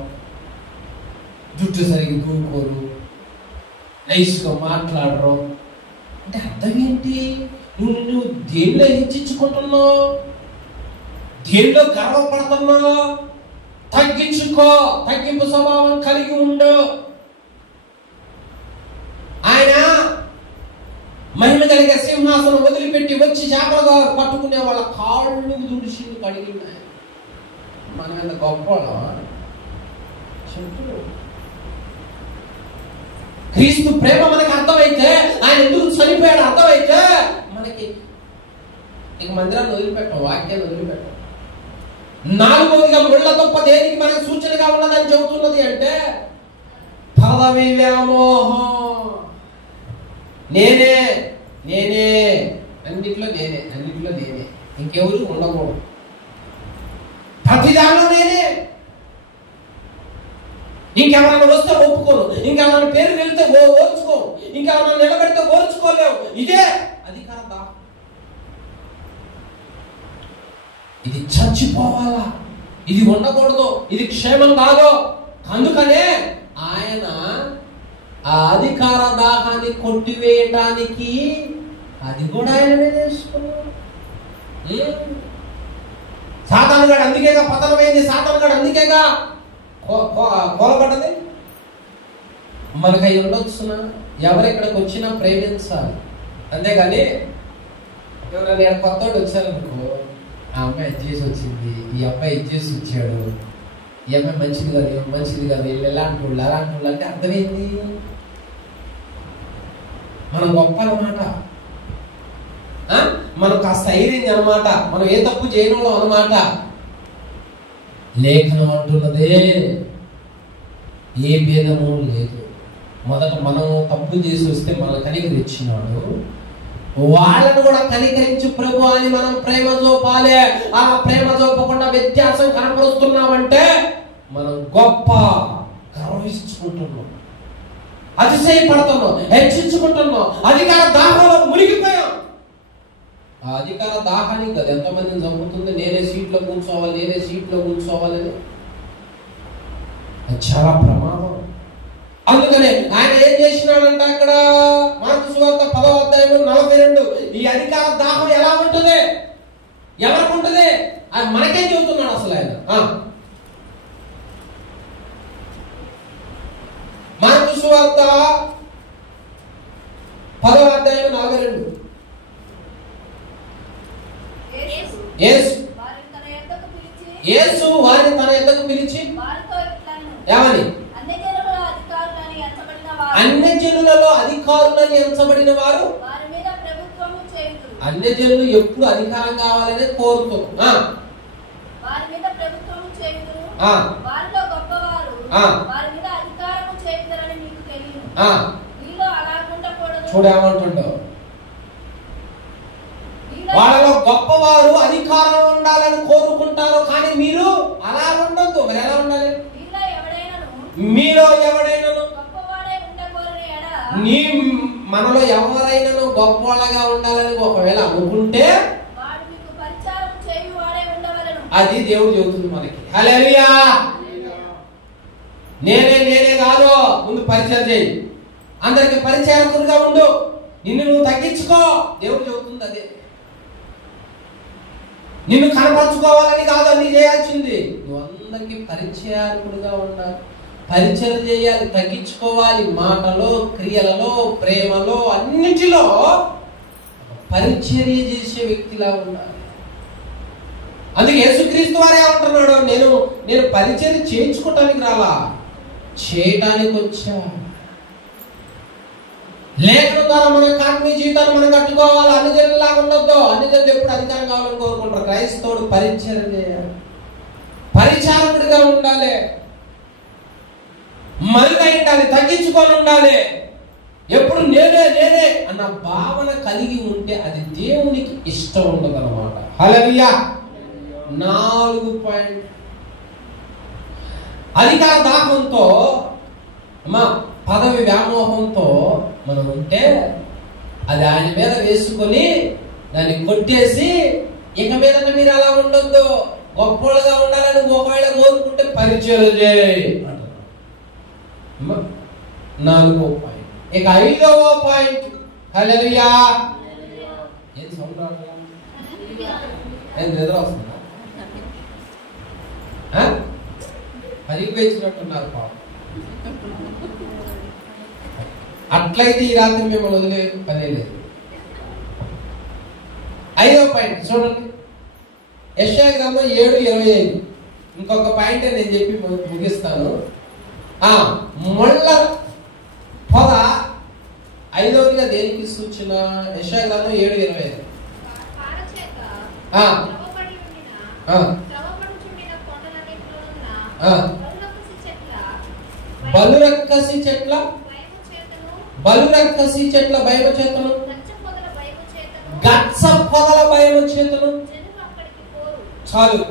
జుట్టు సరిగ్గా దూకోరు, నైస్గా మాట్లాడరు. అంటే అర్థం ఏంటి? నువ్వు దేనిలో హెచ్చించుకుంటున్నావు, దేనిలో గర్వపడుతున్నావు? తగ్గించుకో, తగ్గింపు స్వభావం కలిగి ఉండు. ఆయన మహిమ కలిగే సింహాసనం వదిలిపెట్టి వచ్చి చేపలుగా పట్టుకునే వాళ్ళ కాళ్ళు దుడిచింది, కడిగినాయి. మనం ఎంత గొప్ప చెప్పు. క్రీస్తు ప్రేమ మనకి అర్థమైతే, ఆయన ఎందుకు చనిపోయాడు అర్థమైతే, మనకి ఇక మందిరాన్ని వదిలిపెట్టాం, వాక్యాన్ని వదిలిపెట్టాం. నాలుగోదిగా ముళ్ళ తప్ప దేనికి మనకి సూచనగా ఉన్నదని చెబుతున్నది అంటే పదవి వ్యామోహం. నేనే నేనే అన్నిట్లో నేనే, అన్నిట్లో నేనే, ఇంకెవరు ఉండకూడదు. ప్రతిదానిలో నేనే. ఇంకెవరైనా వస్తే ఒప్పుకోను, ఇంకెవరైనా పేరు వెళ్తే ఓర్చుకోను, ఇంకెవరైనా నిలబెడితే ఓర్చుకోలేవు. ఇదే అధికార దాహం. ఇది చచ్చిపోవాలా, ఇది ఉండకూడదు, ఇది క్షేమం కాదు. అందుకనే ఆయన ఆ అధికార దాహాన్ని కొట్టివేయటానికి అది కూడా ఆయననే చేసుకున్నాడు. సాతానుగాడు అందుకేగా పతనమైంది, సాతానుగాడు అందుకేగా కోలబడ్డది. మనకు అవి ఉండొచ్చునా? ఎవరు ఇక్కడికి వచ్చినా ప్రేమించాలి, అంతేగాని ఎవరైనా కొత్తోడు వచ్చారనుకో, ఆ అమ్మాయి ఇది చేసి వచ్చింది, ఈ అబ్బాయి ఇది చేసి వచ్చాడు, ఈ అమ్మాయి మంచిది కాదు, మంచిది కాదు, వీళ్ళు ఎలాంటి వాళ్ళు అలాంటి వాళ్ళు అంటే అర్థమైంది. మనం గొప్ప అన్నమాట, మనం కాస్త ఐరింగ్ అనమాట, మనం ఏ తప్పు చేయడంలో అనమాట. లేఖనం అంటున్నదే ఏ భేదము లేదు. మొదట మనం తప్పు చేసి వస్తే మనం కనికరించినాడు, వాళ్ళను కూడా కనికరించి ప్రభు అని మనం ప్రేమ చూపాలి. ఆ ప్రేమ చూపకుండా వ్యత్యాసం కనపరుస్తున్నామంటే మనం గొప్ప గర్వించుకుంటున్నాం, అతిశయపడుతున్నాం, హెచ్చించుకుంటున్నాం, అధికార దాహంలో మునిగిపోయాం. ఆ అధికార దాహానికి కదా ఎంతమందిని చంపుతుంది. నేనే సీట్లో కూర్చోవాలి, నేనే సీట్లో కూర్చోవాలని. అది చాలా ప్రమాదం. అందుకనే ఆయన ఏం చేసినాడంటే అక్కడ మార్కు సువార్త 10వ అధ్యాయం 42 ఈ అధికార దాహం ఎలా ఉంటుంది, ఎవరికి ఉంటుంది అది మనకే చెబుతున్నాడు అసలు ఆయన. మార్కు సువార్త 10వ అధ్యాయం 42 యేసు వారిని తన యొద్దకు పిలిచి ఏమని? అన్యజనులలో అధికారులని ఎంచబడిన వారు, అన్యజనులు ఎప్పుడు అధికారం కావాలని కోరుతున్నారు. చూడేమంటుండో, వాళ్ళలో గొప్పవారు అధికారం ఉండాలని కోరుకుంటారు, కానీ మీరు అలా ఉండొద్దు. మరి ఎలా ఉండాలి? మీలో ఎవడైనాను మనలో ఎవరైనాను గొప్పవాళ్ళగా ఉండాలని ఒకవేళ అనుకుంటే అది దేవుడు చెబుతుంది మనకి. హల్లెలూయా. నేనే కాదు, ముందు పరిచయం చేయి, అందరికి పరిచయాకులుగా ఉండు, నిన్ను నువ్వు తగ్గించుకో. దేవుడు చెబుతుంది అదే. నిన్ను కనపరుచుకోవాలని కాదు అన్ని చేయాల్సింది, నువ్వు అందరికి పరిచయాకులుగా ఉండాలి, పరిచయం చేయాలి, తగ్గించుకోవాలి. మాటలో, క్రియలలో, ప్రేమలో, అన్నిటిలో పరిచర్య చేసే వ్యక్తిలా ఉండాలి. అందుకే యేసుక్రీస్తు వారు ఏమంటున్నాడు, నేను పరిచర్య చేయించుకోవటానికి రాలా, చేయటానికి వచ్చా. లేఖనం ద్వారా మన ఆత్మీయ జీవితాన్ని మనం కట్టుకోవాలి. అన్ని జనులాగా ఉండొద్దు. అన్ని జనులు ఎప్పుడు అధికారం కావాలని కోరుకుంటారు. క్రైస్తవుడు పరిచయం చేయాలి, పరిచారకుడిగా ఉండాలి, మరుగై ఉండాలి, తగ్గించుకొని ఉండాలి. ఎప్పుడు నేనే నేనే అన్న భావన కలిగి ఉంటే అది దేవునికి ఇష్టం ఉండదు అన్నమాట. హల్లెలూయా. 4 పాయింట్. అధికార దాహంతో పదవి వ్యామోహంతో మనం ఉంటే అది ఆయన మీద వేసుకొని దాన్ని కొట్టేసి ఇక మీద మీరు అలా ఉండొద్దు, గొప్పలుగా ఉండాలని ఒకవేళ కోరుకుంటే పరిచయం చేయి అంటారు. 4వ పాయింట్. ఇక 5వ పాయింట్. హల్లెలూయా. ఏం సౌండ్ రావట్లేదు? ఏం నిద్ర వస్తుందా? పనికి వేసినట్టున్నారు పాపం. అట్లయితే ఈ రాత్రి మిమ్మల్ని వదిలే పనే లేదు. 5వ పాయింట్ చూడండి, యెషయా గ్రంథం 7:25. ఇంకొక పాయింట్ నేను చెప్పి ముగిస్తాను. ముళ్ళ పొద 5వదిగా దేనికి సూచన? యెషయా గ్రంథం 7:25. బలురక్కసి చెట్ల భయము చేతను, గచ్చ పొదల భయము చేతను. చాలు.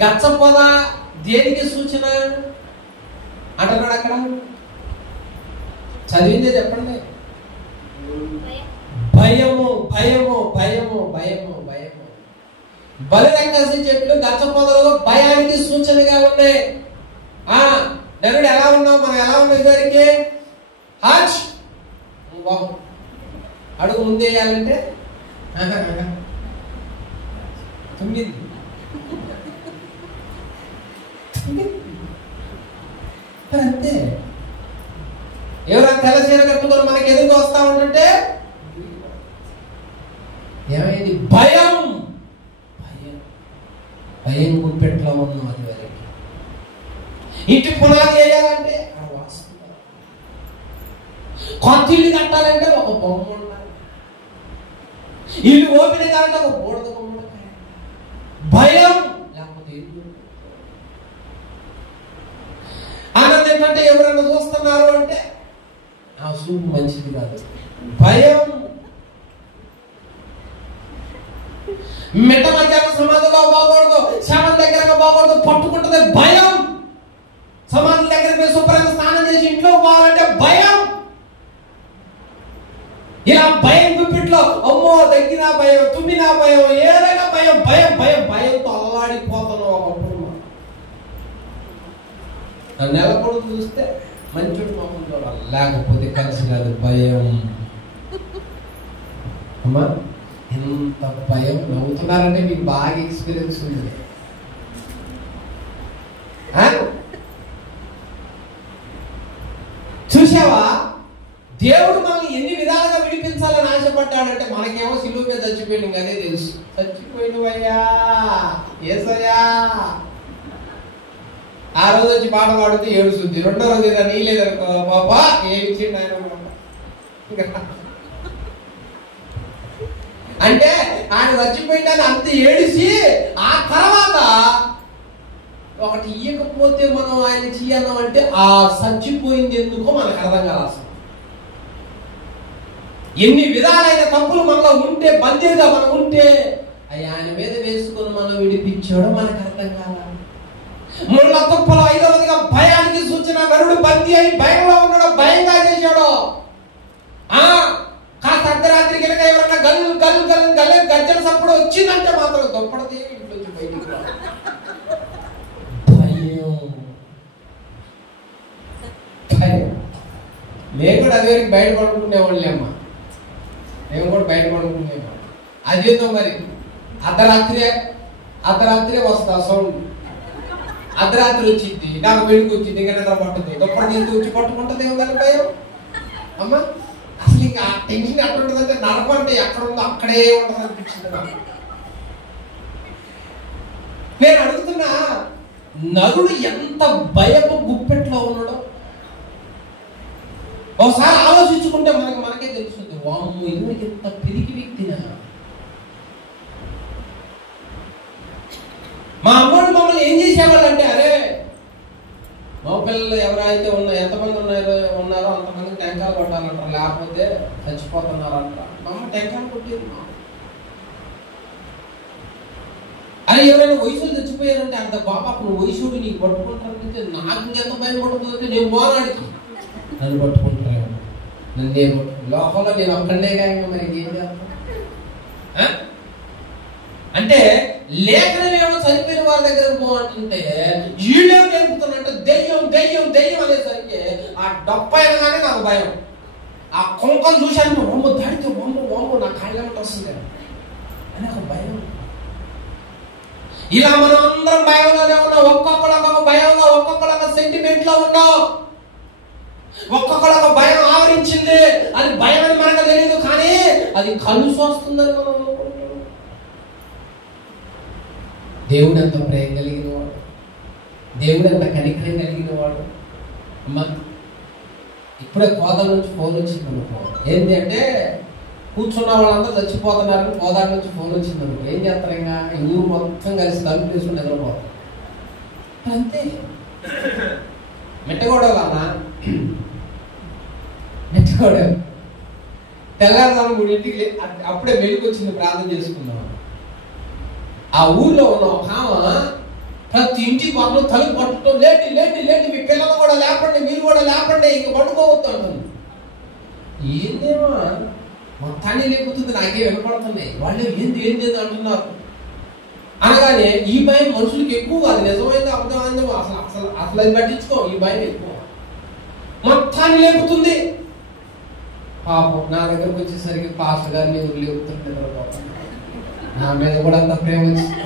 గచ్చ పొద దేనికి సూచన అంటున్నాడు అక్కడ? చదివిందే చెప్పండి. భయము భయము భయము భయము భయము. బలిరక్కసి చెట్లు గచ్చ పొదలు భయానికి సూచనగా ఉన్నాయి. నరుడు ఎలా ఉన్నాం, మనం ఎలా ఉన్నాం ఇదివరకే? అడుగు ముందేయాలంటే 9. అంతే. ఎవరైనా తెల్ల చీర కట్టుకొని మనకి ఎదురుగా వస్తా ఉంటుంటే ఏమైంది? భయం. భయం భయం గుప్పెట్లో ఉన్నాం. అది వరకు ఇంటి పునాది వేయాలంటే కొత్త ఇల్లు కట్టాలంటే ఒక బొమ్మ ఉండాలి. ఇల్లు ఓపెన్ కావాలంటే ఒక బోర్డు బొమ్మ. భయం లేకపోతే ఆనందం ఏంటంటే ఎవరైనా చూస్తున్నారు అంటే ఆ చూపు మంచిది కాదు. భయం. మిట్ట మధ్యాహ్నం సమాధిలో బాగూడదు, శవం దగ్గర బాగూడదు, పట్టుకుంటుంది భయం. సమాధి దగ్గర పోయి శుభ్రంగా స్నానం చేసి ఇంట్లో పోవాలంటే భయం. ఇలా భయం గుప్పిట్లో అమ్మో దగ్గర భయం, తుమ్మినా భయం, ఏదైనా భయం భయం భయం భయంతో అల్లాడిపోతాను. ఒకప్పుడు నెలకొడు చూస్తే మంచుడు మొహం చూడాలి, లేకపోతే కలిసి కాదు. భయం. అమ్మా ఎంత భయం. నవ్వుతున్నారంటే మీకు బాగా ఎక్స్పీరియన్స్ ఉంది. చూసావా, దేవుడు మనల్ని ఎన్ని విధాలుగా విడిపించాలని ఆశపడ్డాడంటే మనకేమో సిలువ మీద చచ్చిపోయిన అదే తెలుసు. చచ్చిపోయినవయ్యా ఏసయ్యా. ఆ రోజు వచ్చి పాట పాడుతూ ఏడుస్తుంది. 2వ రోజు ఏదైనా నీలేదనుకో బాబా ఏమిచ్చిండు ఆయన. అంటే ఆయన చచ్చిపోయిందని అంత ఏడిసి ఆ తర్వాత ఒకటి ఇయ్యకపోతే మనం ఆయన చెయ్యన్నాం అంటే ఆ చచ్చిపోయింది ఎందుకో మనకు అర్థం కాదు. అసలు ఎన్ని విధాలైన తప్పులు మనలో ఉంటే, బందీగా మనం ఉంటే ఆయన మీద వేసుకుని మనం విడిపించాడో మనకు అర్థం కాదు. ముళ్ళ తుప్పలు 5వదిగా భయానికి సూచన. నరుడు బందీ అయి భయంలో ఉన్నాడో, భయంగా చేశాడో. కాస్త అర్ధరాత్రి కనుక ఎవరన్నా గల్లు గల్లు గల్లు గల్లే గజ్జల సప్పుడు వచ్చిందంటే మాత్రం దొప్పడదే ఇంట్లో బయటికి రా. మేము కూడా అదే బయట పడుకునేవాళ్ళే అమ్మా. మేము కూడా బయట పడుకునేవాళ్ళం. అదేందో మరి అర్ధరాత్రే వస్తా సౌండ్. అర్ధరాత్రి వచ్చింది, నాకు వెలుగు వచ్చింది, ఇంకా నిద్ర పట్టుతుంది. దొప్పటి తీసుకు వచ్చి పట్టుకుంటుంది. ఏమో కానీ భయం అమ్మా. అసలు ఇంకా టెన్షన్ ఎక్కడ ఉంటుందంటే నరకం అంటే ఎక్కడ ఉందో అక్కడే ఉంటుంది అనిపించింది నాకు. నేను అడుగుతున్నా, నరుడు ఎంత భయపు గుప్పెట్లో ఉన్నాడో ఒకసారి ఆలోచించుకుంటే మనకే తెలుస్తుంది. వాము ఎందుకు ఇంత పిరికి వ్యక్తినా. మా అమ్మోడు మమ్మల్ని ఏం చేసేవాళ్ళు అంటే, అరే మా పిల్లలు ఎవరైతే ఎంతమంది ఉన్నారో అంతమంది టెంకాయలు కొట్టాలంటారు, లేకపోతే చచ్చిపోతున్నారంట. మా అమ్మ టెంకాయలు కొట్టేది. అరే ఎవరైనా వయసులు చచ్చిపోయారంటే అంత బాబా నువ్వు వయసుడు నీకు పట్టుకుంటారంటే నాకు ఇంకెంత భయం పడుతుంది. నేను పోనాడికి నన్ను పట్టుకుంటాను, నన్ను నేను లోకంలో నేను ఒక్కడే కాక మరి ఏం చేస్తాను అంటే లేఖనం ఏమో చనిపోయిన వాళ్ళ దగ్గరకు పోంటుంటే వీళ్ళేమో నేర్పుతున్నట్టు దెయ్యం దెయ్యం దెయ్యం అనేసరికి ఆ డొప్పైన కానీ నాకు భయం. ఆ కుంకం చూశాను, బొమ్మ దాడితే బొమ్మ బొమ్మ నా కాళ్ళమంట వస్తుంది అని ఒక భయం. ఇలా మనం అందరం భయంలోనే ఉన్నాం. ఒక్కొక్కళ్ళొక భయంలో, ఒక్కొక్కళ్ళొక సెంటిమెంట్ లో ఉన్నాం. ఒక్కొక్కళ్ళొక భయం ఆవరించింది. అది భయం అని మనకు తెలియదు, కానీ అది కలుసు వస్తుందని మనం అనుకుంటున్నాం. దేవుడు ఎంత ప్రేమ కలిగిన వాడు, దేవుడు ఎంత కనికరం కలిగిన వాడు. అమ్మ ఇప్పుడే కోదాల నుంచి ఫోన్ వచ్చింది అనుకో, ఏంటి అంటే కూర్చున్న వాళ్ళంతా చచ్చిపోతున్నారు, కోదాల నుంచి ఫోన్ వచ్చింది అనుకో, ఏం చేస్తారు? ఇంకా ఈ ఊరు మొత్తం కలిసి తలుపు తీసుకుని నిద్రపోతారు. అంతే. మెట్టగొడవలన్నా మెట్టగొడవ తెల్లారుదాము 3ంటికి అప్పుడే మెలుకొచ్చింది, ప్రార్థన చేసుకున్నాం. ఆ ఊర్లో ఉన్న ఒక ఆమె ప్రతి ఇంటికి మాత్రం తలుపు పట్టుకోవడం, లేటి లేటి లేటి మీ పిల్లలు కూడా లేపండి, మీరు కూడా లేపండి, ఇంక పట్టుకోవద్దు అంటుంది. ఏందేమో మొత్తాన్ని లేపుతుంది, నాకే వినపడుతున్నాయి. వాళ్ళు ఏంది ఏంది అంటున్నారు. అనగానే ఈ భయం మనుషులకి ఎక్కువ, అది నిజమైంది అబద్ధమైంది అసలు అసలు అసలు అది పట్టించుకో. ఈ భయం ఎక్కువ, మొత్తాన్ని లేపుతుంది. పాపం నా దగ్గరకు వచ్చేసరికి పాస్టర్ గారి మీద లేపుతుంది. నా మీద కూడా అంత ప్రేమ వచ్చింది.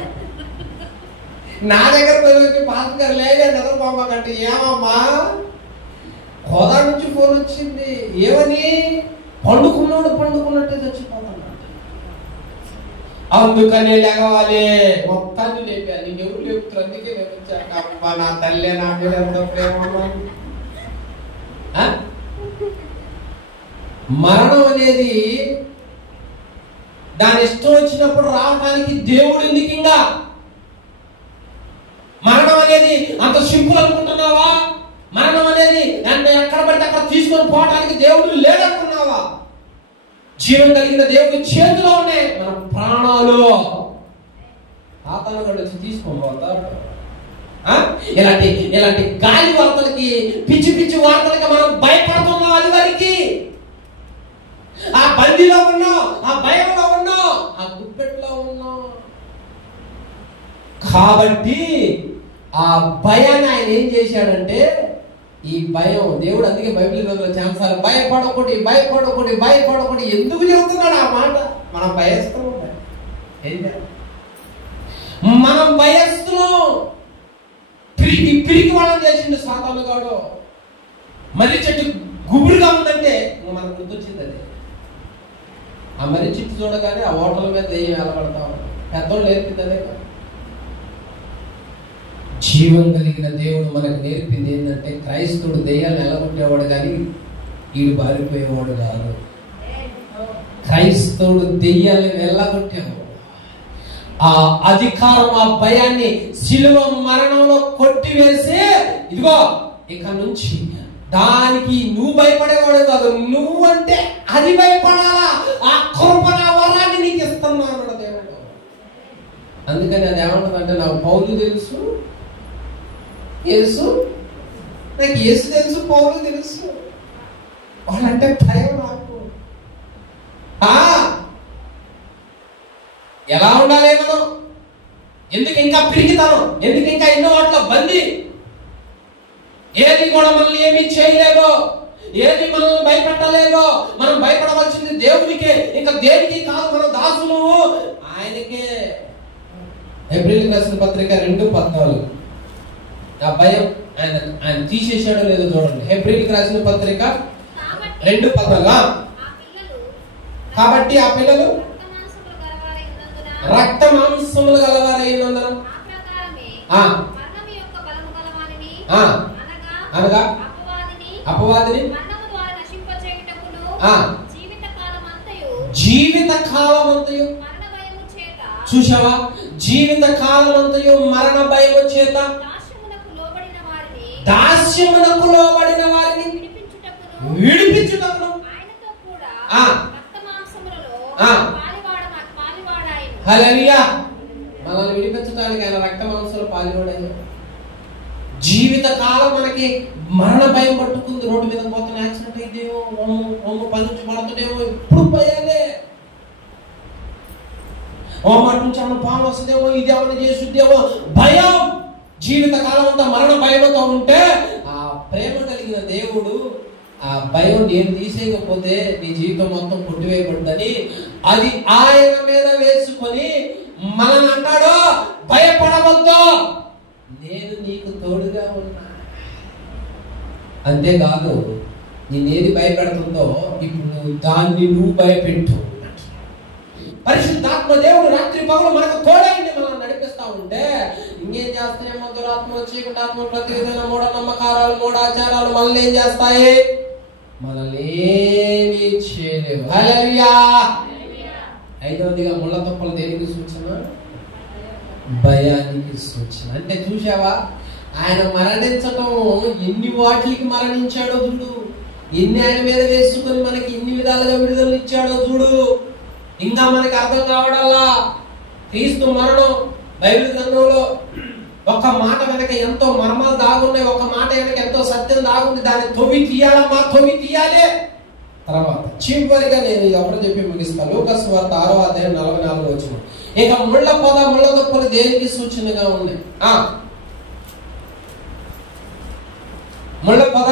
నా దగ్గర వచ్చి పాస్టర్ గారు లేదే నిద్రపోమాకంటే, ఏమమ్మా హోదా నుంచి ఫోన్ వచ్చింది, ఏమని? పండుకున్నాడు పండుకున్నట్టే చచ్చిపోతాడు, అందుకనే లేవాలి. మొత్తాన్ని లేపాను. నీకెవరు లేపుతారు? అందుకే నేను వచ్చాక అబ్బా నా తల్లి నా మీద ఎంత ప్రేమ. మరణం అనేది దాని ఇష్టం వచ్చినప్పుడు రావడానికి దేవుడు ఎందుకు? ఇంకా మరణం అనేది అంత సింపుల్ అనుకుంటున్నావా? మరణం అనేది ఎక్కడ పడితే అక్కడ తీసుకొని పోవడానికి దేవుడు లేదనుకున్నావా? జీవం కలిగిన దేవుడి చేతిలో ఉన్నాయి మన ప్రాణాలు. తాతను కూడా వచ్చి తీసుకొని పోతాడు. ఇలాంటి గాలి వార్తలకి, పిచ్చి పిచ్చి వార్తలకి మనం భయపడుతున్నాం. అది వరకు ఆ బందీలో ఉన్నాం, ఆ భయంలో ఉన్నాం, ఆ గుప్పెట్లో ఉన్నాం. కాబట్టి ఆ భయాన్ని ఆయన ఏం చేశాడంటే, ఈ భయం దేవుడు అందుకే బైబిల్ గ్రంథంలో చాలాసార్లు భయపడకూడదు భయపడకూడదు భయపడకూడదు ఎందుకు చెబుతున్నాడు ఆ మాట? మనం భయస్తున్నాం. మనం భయస్తున్నాం. పిరికి వాళ్ళని చేసిండు సాతాను గాడు. మర్రి చెట్టు గుబురుగా ఉందంటే మనకు గుర్తొచ్చింది అది. ఆ మర్రి చెట్టు చూడగానే ఆ ఓటల మీద దెయ్యం వేలబడతాం. పెద్దోళ్ళు నేర్పింది అదే కదా. జీవం కలిగిన దేవుడు మనకు నేర్పింది ఏంటంటే, క్రైస్తవుడు దెయ్యాలను ఎలగొట్టేవాడు కానీ వీడు బారిపోయేవాడు కాదు. క్రైస్తవుడు దెయ్యాలను ఎల్లగొట్టేవాడు. ఆ అధికారం, ఆ భయాన్ని శిలువ మరణంలో కొట్టివేసి, ఇదిగో ఇక నుంచి దానికి నువ్వు భయపడేవాడు కాదు, నువ్వంటే అది భయపడాలా. ఆ కృపణ వరాన్ని నీకు ఇస్తున్నాడు దేవుడు. అందుకని అది ఏమంటుందంటే, నాకు పౌలు తెలుసు, యేసు నాకు యేసు తెలుసు, పౌలు తెలుసు. వాళ్ళంటే భయం నాకు. ఎలా ఉండాలి మనం? ఎందుకు ఇంకా పిరిగితనం? ఎందుకు ఇంకా ఎన్నో వాటిలో బందీ? ఏది కూడా మనల్ని ఏమీ చేయలేదో, ఏది మనల్ని భయపెట్టలేదో. మనం భయపడవలసింది దేవుడికే, ఇంకా దేనికి కాదు. మనం దాసులు ఆయనకే. హెబ్రీయులకు రాసిన పత్రిక 2:14. ఆ భయం ఆయన తీసేసాడో లేదో చూడండి. హెబ్రీయులకు రాసిన పత్రిక 2:14. కాబట్టి ఆ పిల్లలు రక్త మాంసములు గలవారైనందున అనగా అపవాదిని జీవిత కాలమంతయు, చూసావా, జీవిత కాలమంతయు మరణ భయము చేత దాస్యమునకు లోబడిన వారిని విడిపించుటకును హల్లెలూయా. మనల్ని విడిపించడానికి ఆయన రక్త మాంసాలు పాల్గొడాయి. జీవిత కాలం మనకి మరణ భయం పట్టుకుంది. రోడ్డు మీద పోతున్న యాక్సిడెంట్ అయితేమో, ఒమ్ము పని నుంచి పడుతుందేమో, ఎప్పుడు భయాలే. అటు నుంచి ఏమన్నా పాము వస్తుందేమో, ఇది ఏమన్నా చేస్తుందేమో భయం. జీవిత కాలం అంతా మరణ భయంతో ఉంటే ఆ ప్రేమ కలిగిన దేవుడు ఆ భయం నేను తీసేయకపోతే నీ జీవితం మొత్తం కొట్టివేయబడ్డని అది ఆయన మీద వేసుకొని మనల్ని అంటాడు, భయపడవద్దు, నేను నీకు తోడుగా ఉన్నా. అంతేకాదు, నేనేది భయపెడుతుందో ఇప్పుడు దాన్ని నువ్వు భయపెట్టు. పరిశుద్ధాత్మ దేవుడు రాత్రి పగలు మనకు తోడైంది మనల్ని నడిపిస్తా ఉంటే ఇంకేం చేస్తాయేమో దురాత్మ, చీకటాత్మ, ప్రతి విధమైన మూఢనమ్మకారాలు, మూఢాచారాలు మనల్ని ఏం చేస్తాయి? మనల్ని ఏమీ చేయలేవు. హల్లెలూయా. ఐదవదిగా ముళ్ళ తుప్పలు దేనికి సూచన? భయానికి సూచన. అంటే చూసావా, ఆయన మరణించటం ఎన్ని వాటికి మరణించాడో చూడు, ఎన్ని ఆయన మీద వేసుకొని మనకి ఎన్ని విధాలుగా విడుదల ఇచ్చాడో చూడు. ఇంకా మనకి అర్థం కావడాలా క్రీస్తు మరణం బైబిల్ గ్రంథంలో ఒక్క మాట వెనక ఎంతో మర్మాలు దాగున్నాయి, ఒక్క మాట వెనక ఎంతో సత్యం దాగుంది. దాన్ని తొవ్వి తీయాలమ్మా, తొవ్వి తీయాలి. తర్వాత చివరిగా నేను ఎవరు చెప్పి ముగిస్తాను. లూకాసు వార్త 6వ అధ్యాయం 44వ వచనం. ఇక ముళ్ళ పొద, ముళ్ళ తుప్పలు దేనికి సూచనగా ఉన్నాయి? ముళ్ళ పొద,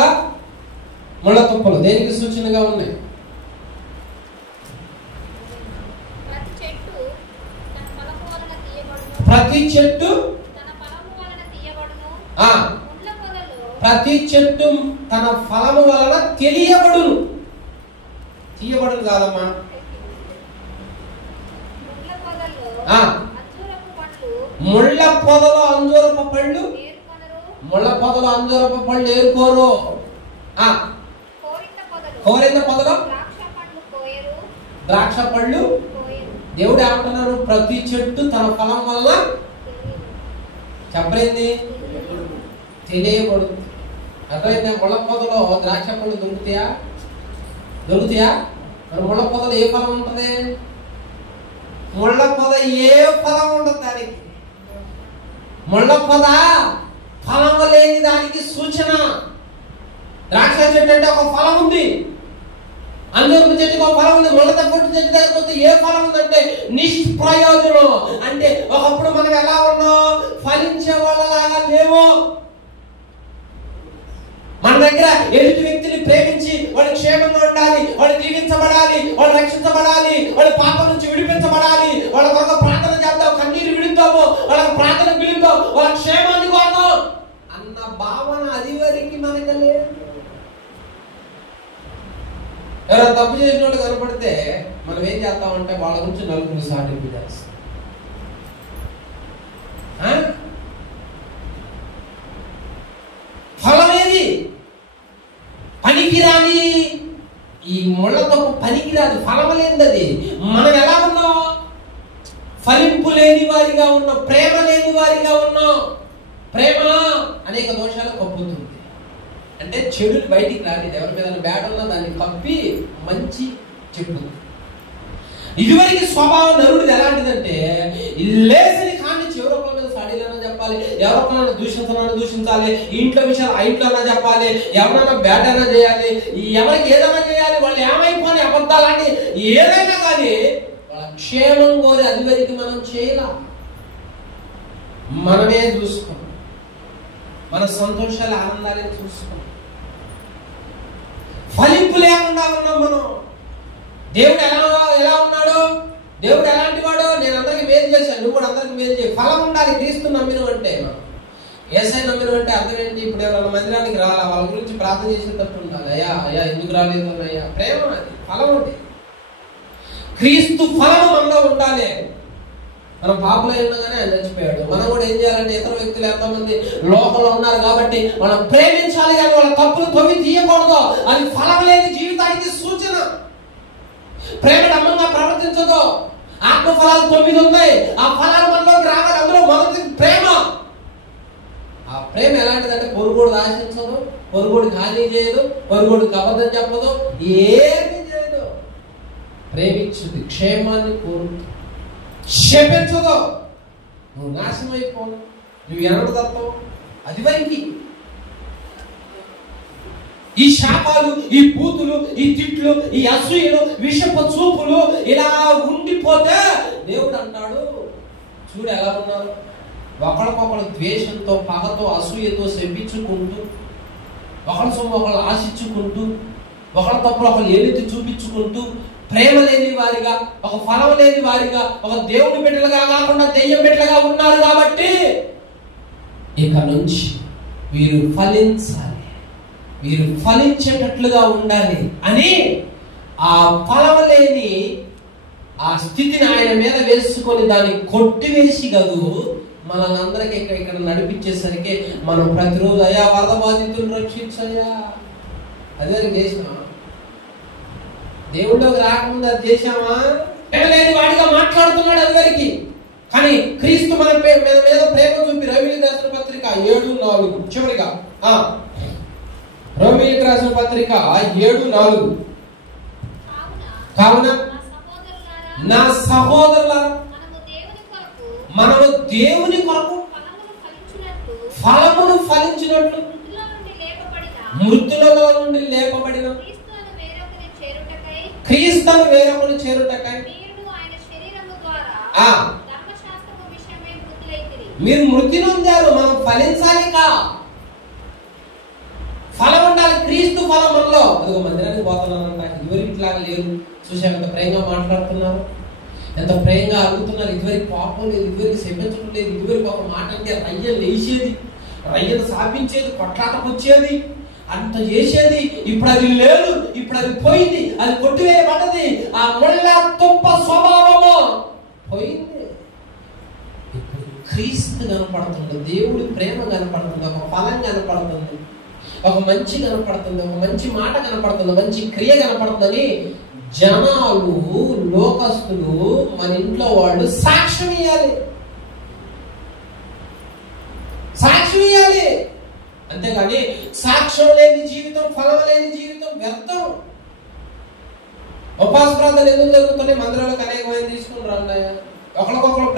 ముళ్ళ తుప్పలు దేనికి సూచనగా ఉన్నాయి? ప్రతి చెట్టు ప్రతి చెట్టు తన ఫలము వలన తెలియబడును. తీయబడును కాదమ్మా. ముళ్ళ పొదలో అంజూరపు పళ్ళు, ముళ్ళ పొదలో అంజూరపు పళ్ళు ఏరుకోరు. కోరింద పొదలో ద్రాక్ష పళ్ళు. దేవుడు ఏమంటున్నారు? ప్రతి చెట్టు తన ఫలం వల్ల చెప్పలేంది తెలియబడుతుంది. అట్లయితే ముళ్ళ పొదలో ద్రాక్ష పళ్ళు దొరుకుతాయా? దొరుకుతాయా? మరి ముళ్ళ పొదలో ఏ ఫలం ఉంటుంది? ముళ్ళ పొద ఏ ఫలం ఉండదు దానికి. ముళ్ళ పొద ఫలం లేని దానికి సూచన. ద్రాక్ష చెట్టు అంటే ఒక ఫలం ఉంది, అంజూరపు చెట్టుకు ఒక ఫలం ఉంది. ముళ్ళ పొట్టు చెట్టు దగ్గర ఏ ఫలం ఉందంటే నిష్ప్రయోజనం. అంటే ఒకప్పుడు మనం ఎలా ఉన్నాం? ఫలించే వాళ్ళలాగా లేవు. మన దగ్గర ఎదుటి వ్యక్తిని ప్రేమించి వాడు క్షేమంగా ఉండాలి, వాడు దీవించబడాలి, వాడు రక్షించబడాలి, వాడు పాపం నుంచి విడిపించబడాలి, వాళ్ళ కొరకు ప్రార్థన చేద్దాం, కన్నీరు విడుద్దాము, వాళ్ళ ప్రార్థన పిలుద్దాం, వాళ్ళ క్షేమాన్ని కోరుతాం అన్న భావన అది వరకు మనకు లేదు. ఎవరైనా తప్పు చేసిన వాళ్ళు కనపడితే మనం ఏం చేస్తామంటే వాళ్ళ గురించి నలుగురు సాటింపు చేస్తాం. ఫలం ఏది? పనికిరాని ఈ ముళ్ళతో పనికిరాదు, ఫలం లేనిది అది. మనం ఎలా ఉన్నాం? ఫలింపు లేని వారిగా ఉన్నాం, ప్రేమ లేని వారిగా ఉన్నాం. ప్రేమ అనేక దోషాలు కప్పుతుంది. అంటే చెడుని బయటికి రాలేదు. ఎవరి మీద బ్యాడ్ ఉన్నా దాన్ని కప్పి మంచి చెప్పుతుంది. ఇదివరకు స్వభావం నరుడిది ఎలాంటిదంటే లేదని కానీ ఎవరొకరి మీద సాడీలన్నా చెప్పాలి, ఎవరొకరైనా దూషించాలి, ఇంట్లో విషయాలు ఆ ఇంట్లోనా చెప్పాలి, ఎవరైనా బ్యాడ్ అయినా చేయాలి, ఎవరికి ఏదైనా చేయాలి, వాళ్ళు ఏమైపోయి అబద్ధాలని ఏదైనా కానీ వాళ్ళ క్షేమం కోరి అది వరకు మనం చేయాల. మనమే చూసుకోం, మన సంతోషాలు ఆనందాలని చూసుకోం, ఫలింపు లేకుండా ఉన్నాం మనం. దేవుడు ఎలా ఉన్నాడు? దేవుడు ఎలాంటి వాడు? నేను అందరికి మేలు చేశాను, నువ్వు కూడా అందరికి మేలు చేయి. ఫలం ఉండాలి. క్రీస్తు నమ్మిన అంటే, యేసయ్య నమ్మిన అంటే అర్థం ఏంటి? ఇప్పుడు ఎవరైనా మందిరానికి రాలా, వాళ్ళ గురించి ప్రార్థన చేసేటట్టు ఉండాలి. అయ్యా ఎందుకు రాలేదు అయ్యా, ప్రేమ అది, ఫలం ఉంది. క్రీస్తు ఫలము మనలో ఉండాలి. మనం పాపలో ఉండగానే ఆయన చచ్చిపోయాడు. మనం కూడా ఏం చేయాలంటే ఇతర వ్యక్తులు ఎంతమంది లోకంలో ఉన్నారు కాబట్టి మనం ప్రేమించాలి, కానీ వాళ్ళ తప్పులు తొవ్వి తీయకూడదు. అది ఫలం లేని జీవితానికి సూచన. ప్రేమ డమ్మంగా ప్రవర్తించదు. ఆత్మ ఫలాలు 9 ఉన్నాయి. ఆ ఫలాలు మనలోకి రావాలి. అందులో మొదటి ప్రేమ. ఆ ప్రేమ ఎలాంటిదంటే పొరుగుడు ఆశించదు, పొరుగుడు ఖాళీ చేయదు, పొరుగుడు అబద్ధం చెప్పదు, ఏమీ చేయదు. ప్రేమించుది, క్షేమాన్ని కోరుతుంది, క్షమించదు. నువ్వు నాశనం అయిపో, నువ్వు ఎనడదత్తావు. అది వరకు ఈ శాపాలు, ఈ బూతులు, ఈ తిట్లు, ఈ అసూయలు, విషపు చూపులు ఇలా ఉండిపోతే దేవుడు అంటాడు, చూడు ఎలా ఉన్నారు, ఒకరికొకరు ద్వేషంతో, పగతో, అసూయతో శపించుకుంటూ, ఒకరి సొమ్ము ఒకరు ఆశించుకుంటూ, ఒకరి తప్పులు ఒకరు ఏలెత్తి చూపించుకుంటూ, ప్రేమ లేని వారిగా, ఒక ఫలం లేని వారిగా, ఒక దేవుని బిడ్డలుగా కాకుండా దెయ్యం బిడ్డలుగా ఉన్నారు. కాబట్టి ఇక నుంచి వీరు ఫలించాలి, వీరు ఫలించేటట్లుగా ఉండాలి అని ఆ ఫలం లేని ఆ స్థితిని ఆయన మీద వేసుకొని దాన్ని కొట్టివేసి కాదు మనందరికీ ఇక్కడ నడిపించేసరికి మనం ప్రతిరోజు అయ్యా వరద బాధితులు రక్షించయ్యా, అదే చేసినా దేవుళ్ళకి రాకముందు అది చేశామా? లేని వాడిగా మాట్లాడుతున్నాడు అందరికి. కానీ క్రీస్తు మన మీద ప్రేమ చూపి రోమీయులకు రాసిన పత్రిక 7:4 చివరిగా, రోమీయులకు రాసిన పత్రిక 7:4, కావున నా సహోదరులారా మనము దేవుని కొరకు ఫలమును ఫలించినట్లు మృతులలో నుండి లేపబడిన క్రీస్తును వేరొకరు చేరుటకై మీరు మృతి నొందారు. మనం ఫలించాలిగా, ఫలం ఉండాలి. క్రీస్తు ఫలం మనలో. అదిగో మందిరానికి పోతున్నానంట, ఇదివరకు ఇట్లాగా లేరు. చూసాం ఎంత ప్రేమగా మాట్లాడుతున్నారు, ఎంత ప్రేమగా అడుగుతున్నారు. ఇదివరకు పాపం లేదు, ఇదివరకు శపించడం లేదు, ఇదివరకు ఒక మాట అంటే రయ్యలు లేచేది, రయ్యలు సాపించేది, కొట్లాటకు వచ్చేది, అంత చేసేది. ఇప్పుడు అది లేదు, ఇప్పుడు అది పోయింది, అది కొట్టివేయబడ్డది. ఆ ముళ్ళ తుప్ప స్వభావము పోయింది. ఇప్పుడు క్రీస్తు కనపడుతుంది, దేవుడి ప్రేమ కనపడుతుంది, ఒక ఫలం కనపడుతుంది, ఒక మంచి కనపడుతుంది, ఒక మంచి మాట కనపడుతుంది, మంచి క్రియ కనపడుతుందని జనాలు, లోకస్తులు, మన ఇంట్లో వాళ్ళు సాక్ష్యం ఇవ్వాలి, సాక్ష్యం ఇవ్వాలి. అంతేగాని సాక్ష్యం లేని జీవితం, ఫలం లేని జీవితం వ్యర్థం. ఉపవాస ప్రార్థనలు ఎందుకు జరుగుతున్నాయి? మందిరంలోకి అనేకమైన తీసుకుని రాన్నాయా, ఒకరికొకరు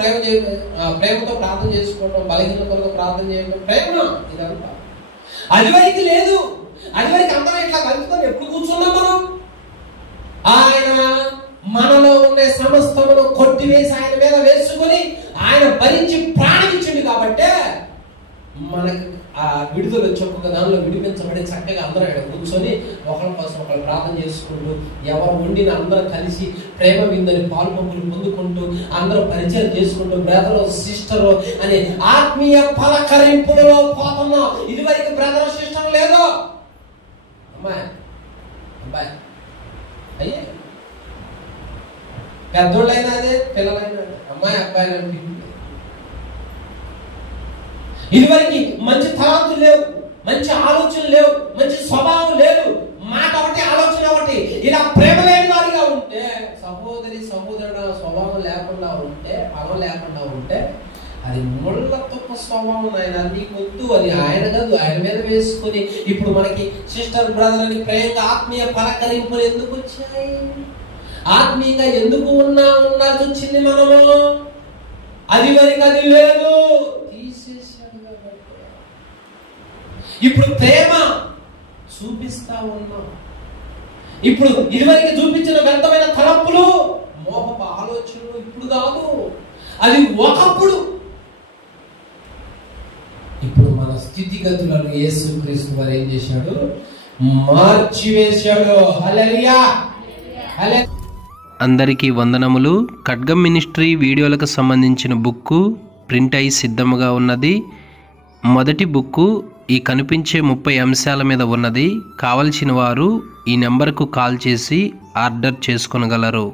ప్రేమతో ప్రార్థన చేసుకోవడం, బలహీనతలతో ప్రార్థన చేయడం ప్రేమ. ఇదంతా అది వరకు లేదు. అది వరకు అందరం ఇట్లా కలుపుకొని ఎప్పుడు కూర్చున్నాం మనం? ఆయన మనలో ఉండే సమస్తమును కొట్టివేసి ఆయన మీద వేసుకొని ఆయన భరించి ప్రాణం ఇచ్చింది. కాబట్టి మనకు ఆ విడుదల చొప్పుగా దానిలో విడిపించబడి చక్కగా అందరూ ఆయన కూర్చొని ఒకరి కోసం ఒకరు ప్రార్థన చేసుకుంటూ, ఎవరు ఉండిన అందరూ కలిసి ప్రేమ విందని పాల్పొంపులు పొందుకుంటూ, అందరూ పరిచయం చేసుకుంటూ, బ్రదరు సిస్టరు అనే ఆత్మీయ పలకరింపులలో పోతున్నాం. ఇదివరకు బ్రదర్ సిస్టర్ లేదు. అమ్మాయి అబ్బాయి అయ్యే, పెద్దోళ్ళైనా అదే, పిల్లలైనా అదే, అమ్మాయి అబ్బాయి అంటే. ఇదివరకు మంచి తలాంతులు లేవు, మంచి ఆలోచనలు లేవు, మంచి స్వభావం లేదు, మాట ఒకటి ఆలోచన ఒకటి. ఇలా ప్రేమ లేని వారిగా ఉంటే, సహోదరి సహోదరుడు స్వభావం లేకుండా ఉంటే, ఫలం లేకుండా ఉంటే, అది ముళ్ళ తప్ప స్వభావం. ఆయన నీకు వద్దు, అది ఆయన కాదు, ఆయన మీద వేసుకుని ఇప్పుడు మనకి సిస్టర్ బ్రదర్ అని ప్రేమగా ఆత్మీయ పలకరింపులు ఎందుకు వచ్చాయి? ఆత్మీయంగా ఎందుకు ఉండాల్సి వచ్చింది మనము? అది వరకు అది లేదు, తీసేసాడు. ఇప్పుడు ప్రేమ చూపిస్తా ఉన్నాం. ఇప్పుడు ఇదివరకు చూపించిన వ్యర్థమైన తలంపులు, మోహపు ఆలోచనలు ఇప్పుడు కాదు, అది ఒకప్పుడు. ఇప్పుడు మన స్థితిగతులను యేసుక్రీస్తు వారు ఏం చేశాడు? మార్చివేశాడు. హల్లెలూయా. అందరికీ వందనములు. ఖడ్గం మినిస్ట్రీ వీడియోలకు సంబంధించిన బుక్కు ప్రింట్ అయి సిద్ధముగా ఉన్నది. మొదటి బుక్కు ఈ కనిపించే 30 అంశాల మీద ఉన్నది. కావలసిన వారు ఈ నెంబర్కు కాల్ చేసి ఆర్డర్ చేసుకొనగలరు.